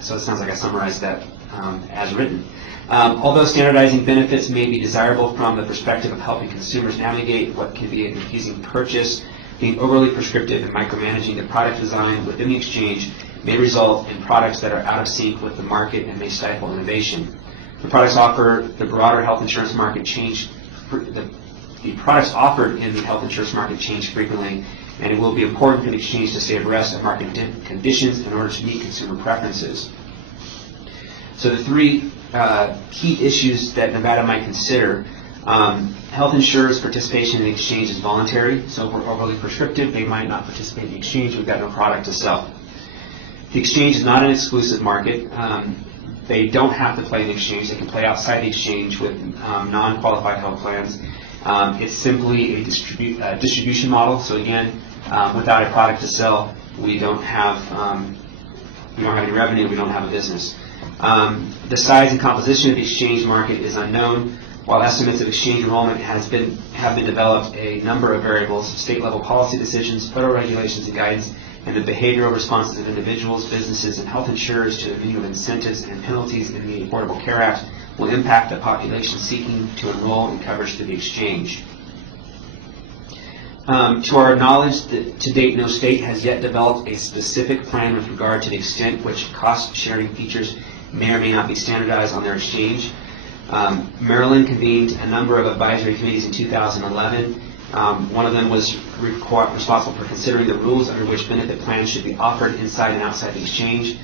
So it sounds like I summarized that as written. Although standardizing benefits may be desirable from the perspective of helping consumers navigate what can be a confusing purchase, being overly prescriptive and micromanaging the product design within the exchange may result in products that are out of sync with the market and may stifle innovation. The products offered the broader health insurance market change. The products offered in the health insurance market change frequently, and it will be important for the exchange to stay abreast of market conditions in order to meet consumer preferences. So the three key issues that Nevada might consider: health insurers' participation in the exchange is voluntary, so if we're overly prescriptive, they might not participate in the exchange. We've got no product to sell. The exchange is not an exclusive market. They don't have to play in the exchange. They can play outside the exchange with non-qualified health plans. It's simply a distribution model. So again, without a product to sell, we don't have any revenue. We don't have a business. The size and composition of the exchange market is unknown. While estimates of exchange enrollment have been developed, a number of variables, state-level policy decisions, federal regulations and guidance, and the behavioral responses of individuals, businesses, and health insurers to the meaning of incentives and penalties in the Affordable Care Act will impact the population seeking to enroll in coverage through the exchange. To our knowledge, to date, no state has yet developed a specific plan with regard to the extent which cost-sharing features may or may not be standardized on their exchange. Maryland convened a number of advisory committees in 2011. One of them was responsible for considering the rules under which benefit plans should be offered inside and outside the exchange.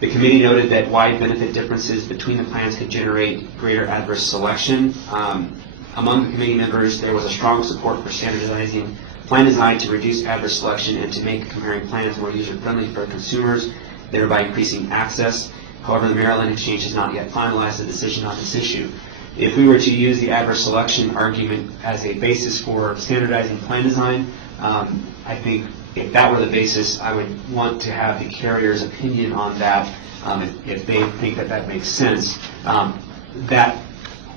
The committee noted that wide benefit differences between the plans could generate greater adverse selection. Among the committee members, there was a strong support for standardizing plan design to reduce adverse selection and to make comparing plans more user-friendly for consumers, thereby increasing access. However, the Maryland Exchange has not yet finalized a decision on this issue. If we were to use the adverse selection argument as a basis for standardizing plan design, I think if that were the basis, I would want to have the carrier's opinion on that if they think that that makes sense. That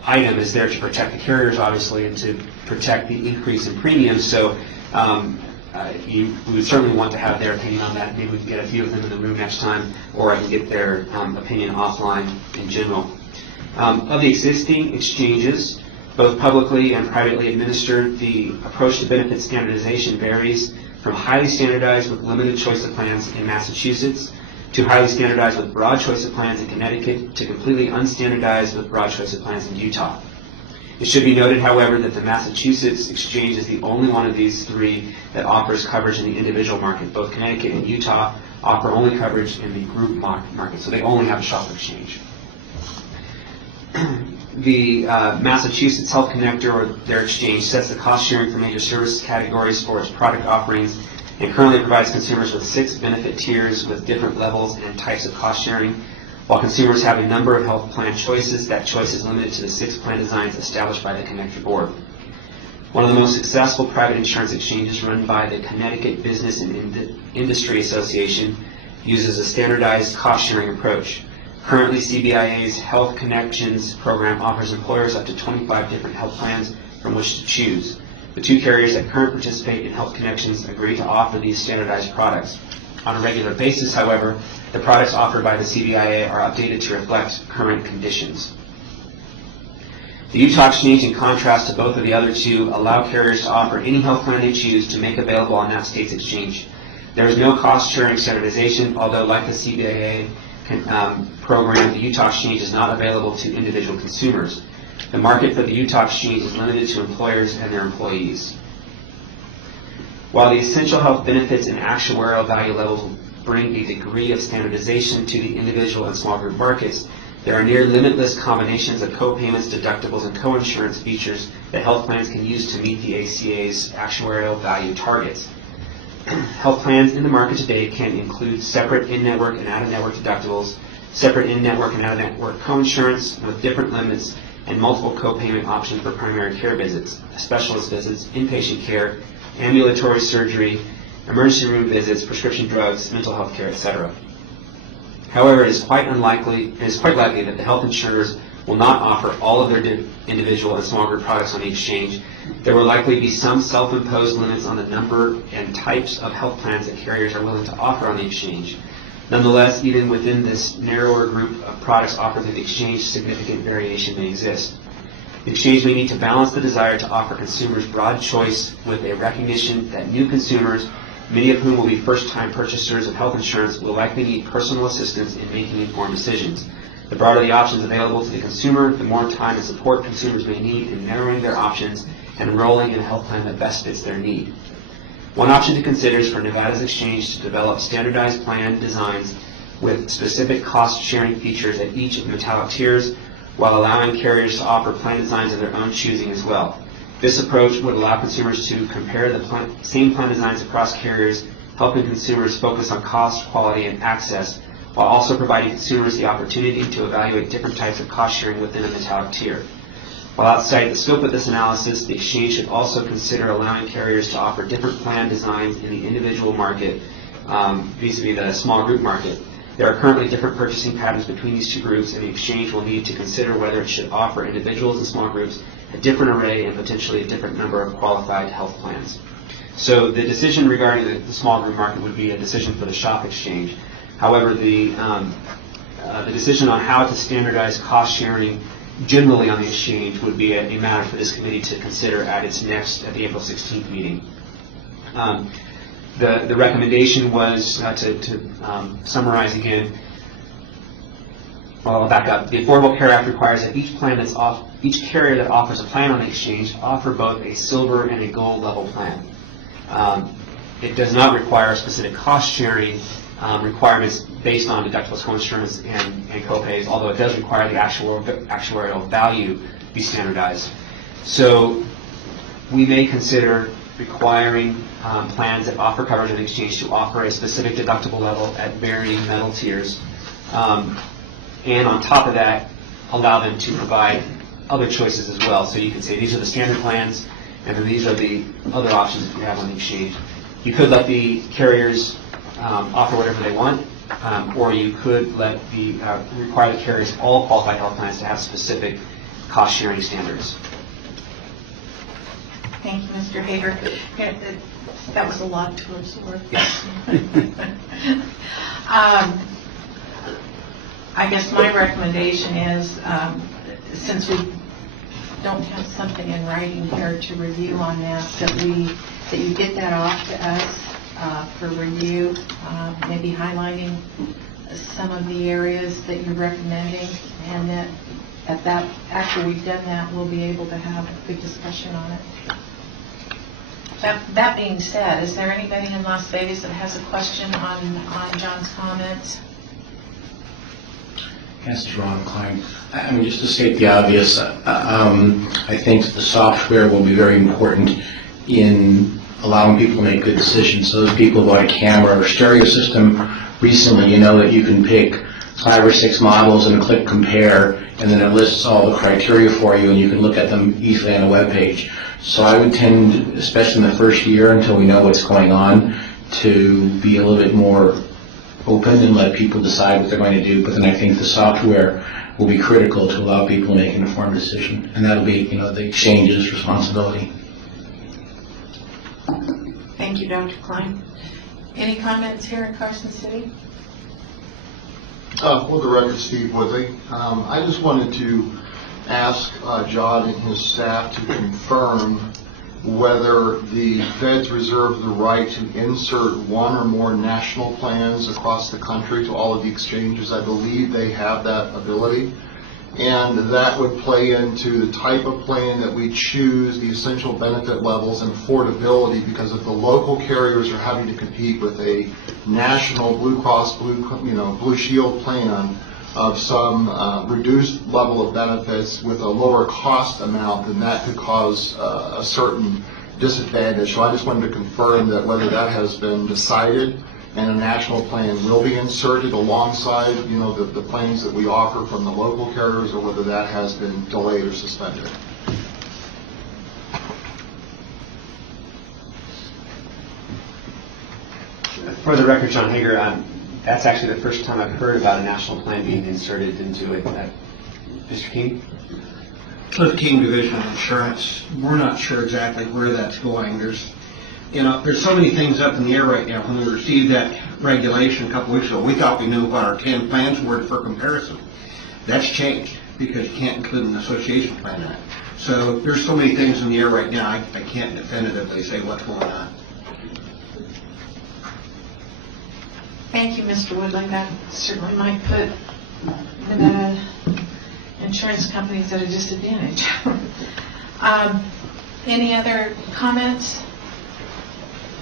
item is there to protect the carriers, obviously, and to protect the increase in premiums. So we would certainly want to have their opinion on that. Maybe we can get a few of them in the room next time, or I can get their opinion offline in general. Of the existing exchanges, both publicly and privately administered, the approach to benefit standardization varies from highly standardized with limited choice of plans in Massachusetts to highly standardized with broad choice of plans in Connecticut to completely unstandardized with broad choice of plans in Utah. It should be noted, however, that the Massachusetts exchange is the only one of these three that offers coverage in the individual market. Both Connecticut and Utah offer only coverage in the group market, so they only have a shop exchange. The Massachusetts Health Connector, or their exchange, sets the cost sharing for major service categories for its product offerings and currently provides consumers with 6 benefit tiers with different levels and types of cost sharing. While consumers have a number of health plan choices, that choice is limited to the 6 plan designs established by the Connector Board. One of the most successful private insurance exchanges, run by the Connecticut Business and Industry Association, uses a standardized cost sharing approach. Currently, CBIA's Health Connections program offers employers up to 25 different health plans from which to choose. The 2 carriers that currently participate in Health Connections agree to offer these standardized products. On a regular basis, however, the products offered by the CBIA are updated to reflect current conditions. The Utah Exchange, in contrast to both of the other 2, allow carriers to offer any health plan they choose to make available on that state's exchange. There is no cost-sharing standardization, although like the CBIA program, the Utah Exchange is not available to individual consumers. The market for the Utah Exchange is limited to employers and their employees. While the essential health benefits and actuarial value levels will bring a degree of standardization to the individual and small group markets, there are near limitless combinations of co-payments, deductibles, and co-insurance features that health plans can use to meet the ACA's actuarial value targets. Health plans in the market today can include separate in-network and out-of-network deductibles, separate in-network and out-of-network co-insurance with different limits, and multiple co-payment options for primary care visits, specialist visits, inpatient care, ambulatory surgery, emergency room visits, prescription drugs, mental health care, etc. However, it is quite likely that the health insurers will not offer all of their individual and small group products on the exchange. There will likely be some self-imposed limits on the number and types of health plans that carriers are willing to offer on the exchange. Nonetheless, even within this narrower group of products offered through the exchange, significant variation may exist. The exchange may need to balance the desire to offer consumers broad choice with a recognition that new consumers, many of whom will be first-time purchasers of health insurance, will likely need personal assistance in making informed decisions. The broader the options available to the consumer, the more time and support consumers may need in narrowing their options and enrolling in a health plan that best fits their need. One option to consider is for Nevada's exchange to develop standardized plan designs with specific cost-sharing features at each of the metallic tiers, while allowing carriers to offer plan designs of their own choosing as well. This approach would allow consumers to compare the same plan designs across carriers, helping consumers focus on cost, quality, and access, while also providing consumers the opportunity to evaluate different types of cost sharing within a metallic tier. While outside the scope of this analysis, the exchange should also consider allowing carriers to offer different plan designs in the individual market vis-a-vis the small group market. There are currently different purchasing patterns between these two groups, and the exchange will need to consider whether it should offer individuals and small groups a different array and potentially a different number of qualified health plans. So the decision regarding the small group market would be a decision for the shop exchange. However, the decision on how to standardize cost sharing generally on the exchange would be a matter for this committee to consider at the April 16th meeting. The recommendation was, to summarize again, well, I'll back up. The Affordable Care Act requires that each carrier that offers a plan on the exchange offer both a silver and a gold level plan. It does not require specific cost sharing requirements based on deductibles, co-insurance, and co-pays, although it does require the actuarial value be standardized. So we may consider requiring plans that offer coverage on the exchange to offer a specific deductible level at varying metal tiers, and on top of that, allow them to provide other choices as well. So you can say these are the standard plans, and then these are the other options that you have on the exchange. You could let the carriers offer whatever they want, or you could require the carriers, all qualified health plans, to have specific cost-sharing standards. Thank you, Mr. Hager. Yeah, that was a lot to absorb. Yes. I guess my recommendation is, since we don't have something in writing here to review on that you get that off to us for review, maybe highlighting some of the areas that you're recommending, and that after we've done that, we'll be able to have a big discussion on it. That being said, is there anybody in Las Vegas that has a question on John's comments? Yes, Ron Klein. I mean, just to state the obvious, I think the software will be very important in allowing people to make good decisions. So those people who bought a camera or stereo system recently, you know that you can pick 5 or 6 models and click compare, and then it lists all the criteria for you, and you can look at them easily on a web page. So I would tend, especially in the first year until we know what's going on, to be a little bit more open and let people decide what they're going to do. But then I think the software will be critical to allow people to make an informed decision, and that'll be, the exchange's responsibility. Thank you, Dr. Klein. Any comments here in Carson City? For the record, Steve Woodley. I just wanted to ask John and his staff to confirm whether the feds reserve the right to insert one or more national plans across the country to all of the exchanges. I believe they have that ability. And that would play into the type of plan that we choose, the essential benefit levels, and affordability, because if the local carriers are having to compete with a national Blue Cross Blue Shield plan of some reduced level of benefits with a lower cost amount, then that could cause a certain disadvantage. So I just wanted to confirm that whether that has been decided and a national plan will be inserted alongside, the plans that we offer from the local carriers, or whether that has been delayed or suspended. For the record, John Hager, that's actually the first time I've heard about a national plan being inserted into it. Mr. King? Cliff King Division of Insurance, we're not sure exactly where that's going. There's so many things up in the air right now. When we received that regulation a couple weeks ago, we thought we knew what our 10 plans were for comparison. That's changed because you can't include an association plan in it. So there's so many things in the air right now, I can't definitively say what's going on. Thank you, Mr. Woodland. That certainly might put the insurance companies at a disadvantage. Any other comments?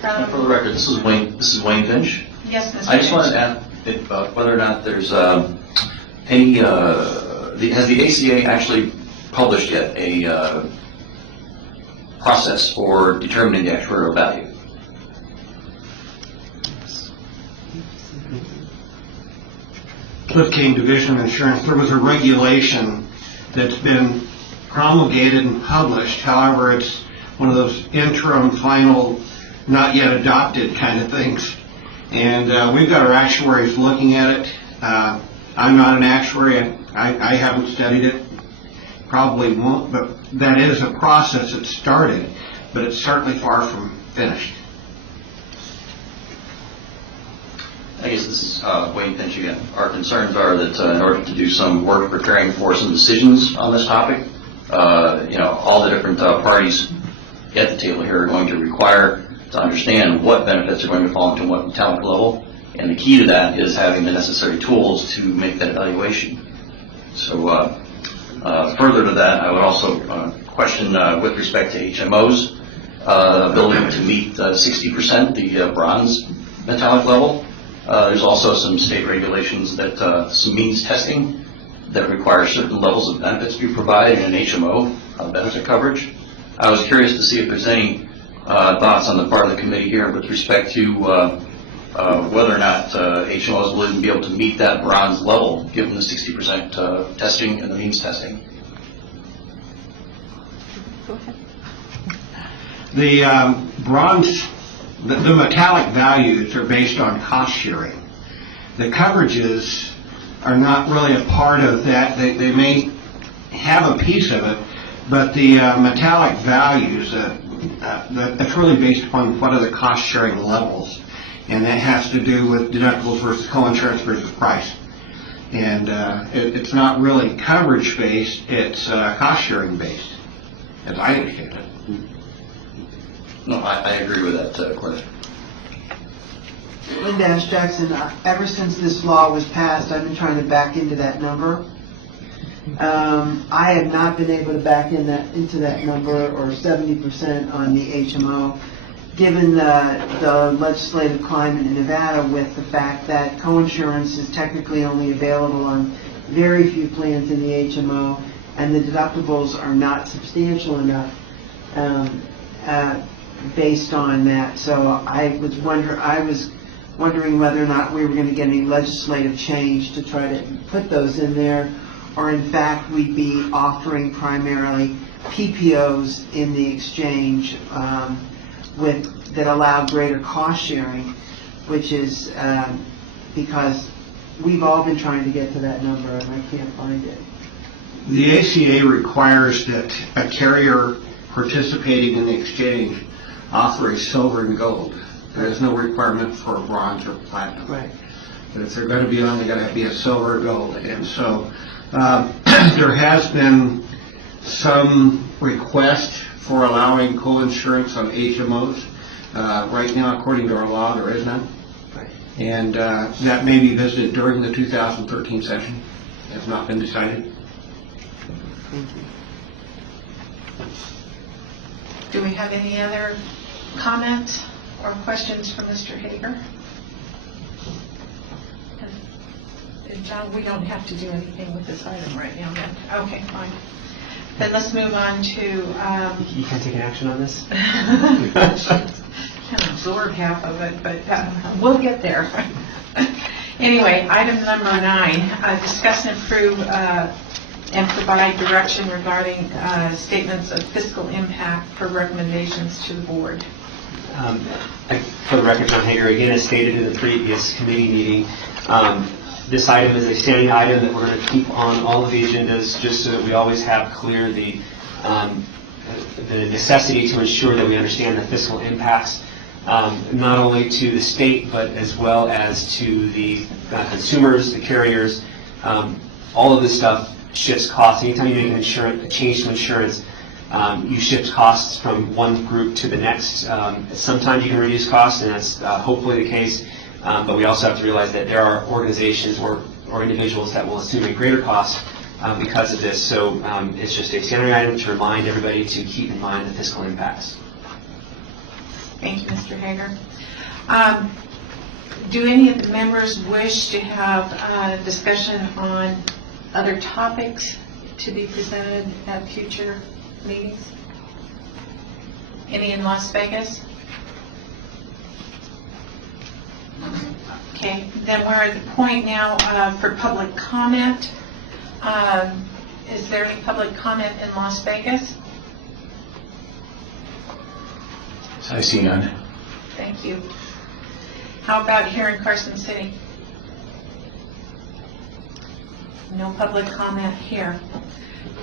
For the record, this is Wayne Finch. Yes, Mr. I just Finch. wanted to ask whether or not there's any, has the ACA actually published yet a process for determining the actuarial value? Cliff King Division of Insurance, there was a regulation that's been promulgated and published. However, it's one of those interim, final, not yet adopted kind of things. And we've got our actuaries looking at it. I'm not an actuary. I haven't studied it. Probably won't, but that is a process that started, but it's certainly far from finished. I guess this is Wayne Finch again. Our concerns are that in order to do some work preparing for some decisions on this topic, all the different parties at the table here are going to require to understand what benefits are going to fall into what metallic level, and the key to that is having the necessary tools to make that evaluation. So further to that, I would also question with respect to HMOs, ability to meet 60%, the bronze metallic level. There's also some state regulations that some means testing that require certain levels of benefits to be provided in an HMO benefit coverage. I was curious to see if there's any thoughts on the part of the committee here with respect to whether or not HMOs will even be able to meet that bronze level given the 60% testing and the means testing. The bronze, the metallic values are based on cost sharing. The coverages are not really a part of that. They may have a piece of it, but the metallic values, that's really based upon what are the cost sharing levels. And that has to do with deductibles versus co-insurance versus price. And it's not really coverage based, it's cost sharing based, as I understand it. No, I agree with that, Corey. Linda Ash Jackson, ever since this law was passed, I've been trying to back into that number. I have not been able to back into that number, or 70% on the HMO, given the legislative climate in Nevada with the fact that coinsurance is technically only available on very few plans in the HMO, and the deductibles are not substantial enough based on that. So I was wondering whether or not we were going to get any legislative change to try to put those in there, or in fact we'd be offering primarily PPOs in the exchange that allow greater cost sharing, which is because we've all been trying to get to that number and I can't find it. The ACA requires that a carrier participating in the exchange offer a silver and gold. There is no requirement for a bronze or platinum. Right. But if they're going to be on, they've got to be a silver or gold. And so there has been some request for allowing co-insurance on HMOs. Right now, according to our law, there is none. Right. And that may be visited during the 2013 session. It has not been decided. Thank you. Do we have any other comments or questions for Mr. Hager? John, we don't have to do anything with this item right now, then. Okay, fine. Then let's move on to... You can't take an action on this? absorb half of it, but we'll get there. Anyway, item number 9, discuss and approve and provide direction regarding statements of fiscal impact for recommendations to the board. For the record, John Hager, again, as stated in the previous committee meeting, this item is a standing item that we're going to keep on all of the agendas, just so that we always have clear the necessity to ensure that we understand the fiscal impacts, not only to the state, but as well as to the consumers, the carriers. All of this stuff shifts costs. Anytime you make a change to insurance, you shift costs from one group to the next. Sometimes you can reduce costs, and that's hopefully the case, but we also have to realize that there are organizations or individuals that will assume a greater cost because of this. So it's just a standing item to remind everybody to keep in mind the fiscal impacts. Thank you, Mr. Hager. Do any of the members wish to have discussion on other topics to be presented at future meetings? Any in Las Vegas? Okay, then we're at the point now for public comment. Is there any public comment in Las Vegas? I see none. Thank you. How about here in Carson City? No public comment here.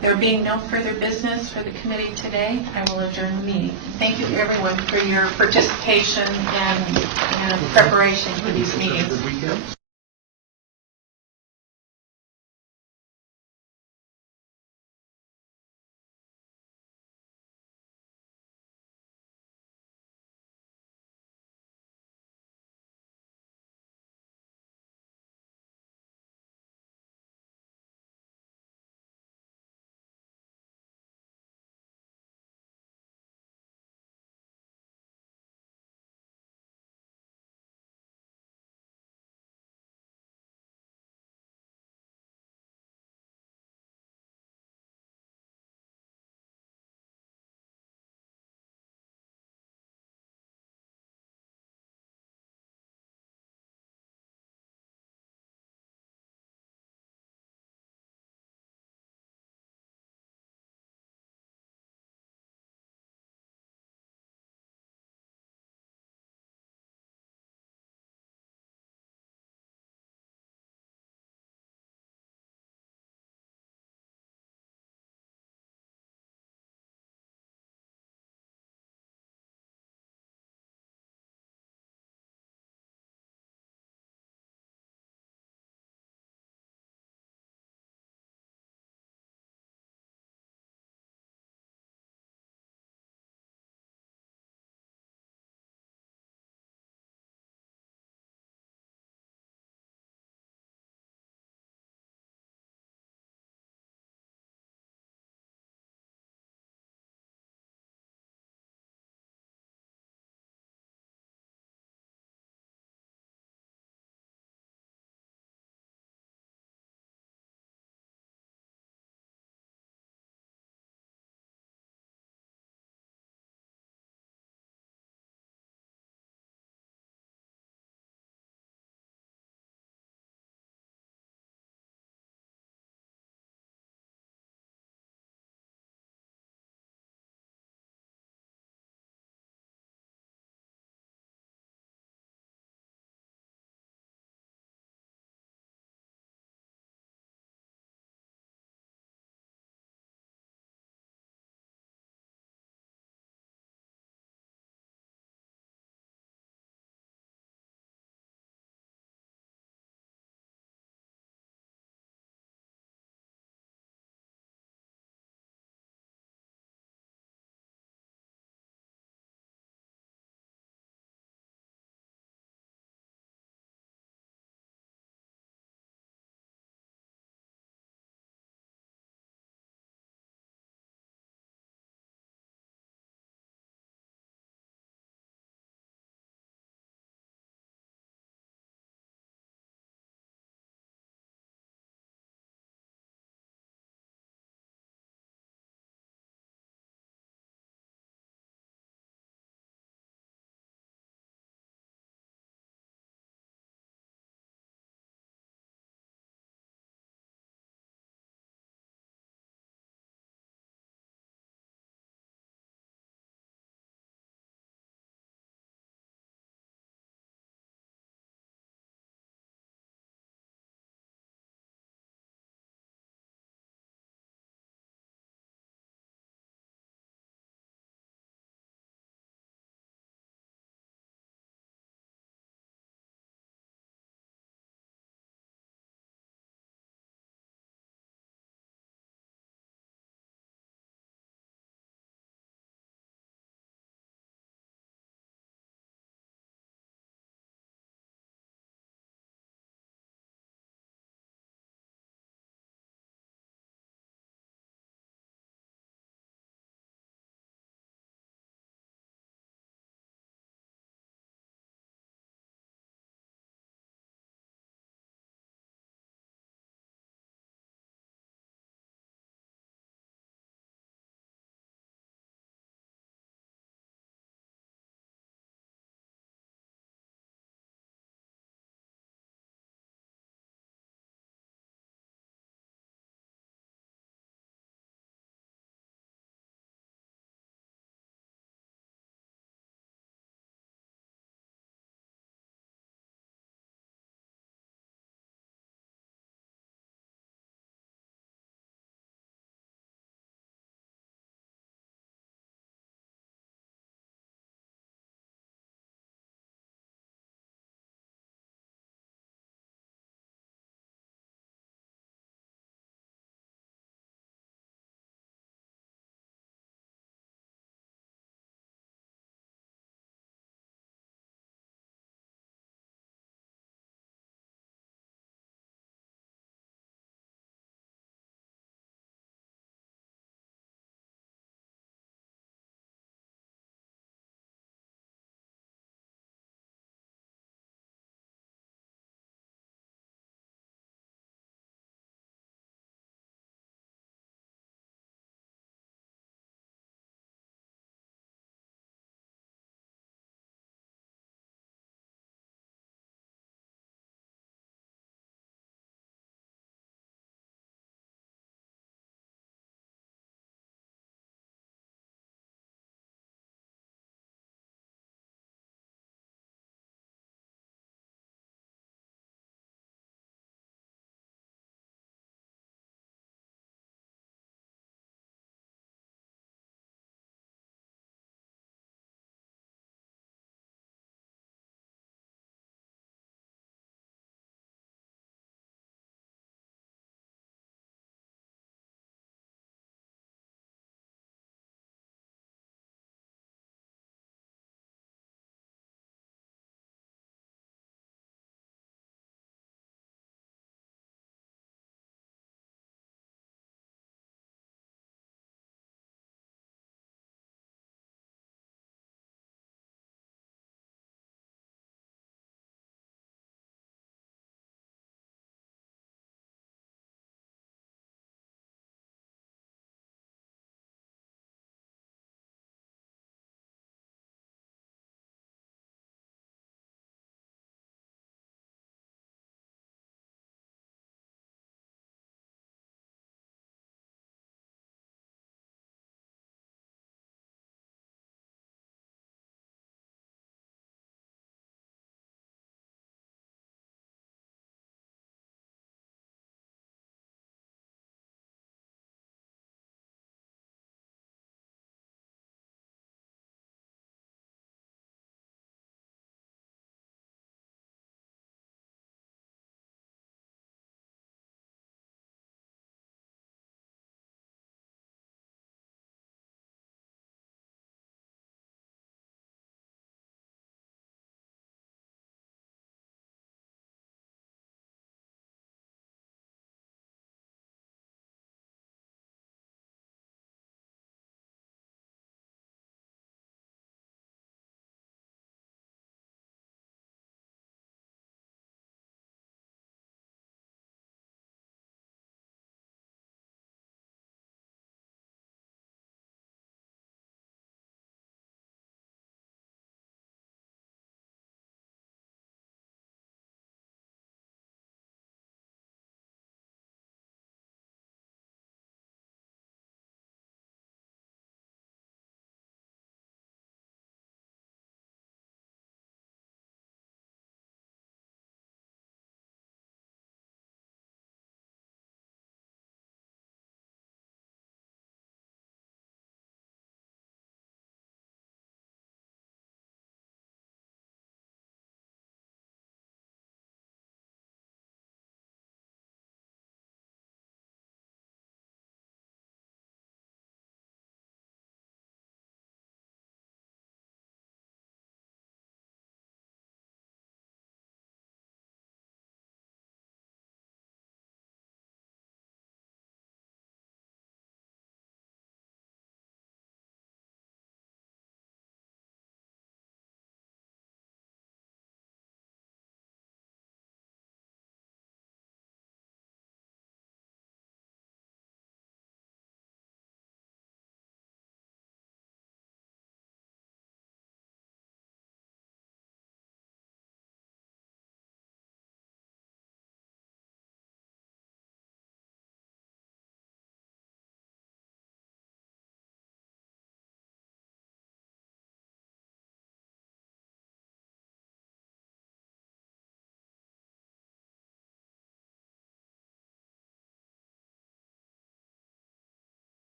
There being no further business for the committee today, I will adjourn the meeting. Thank you to everyone for your participation and preparation for these meetings.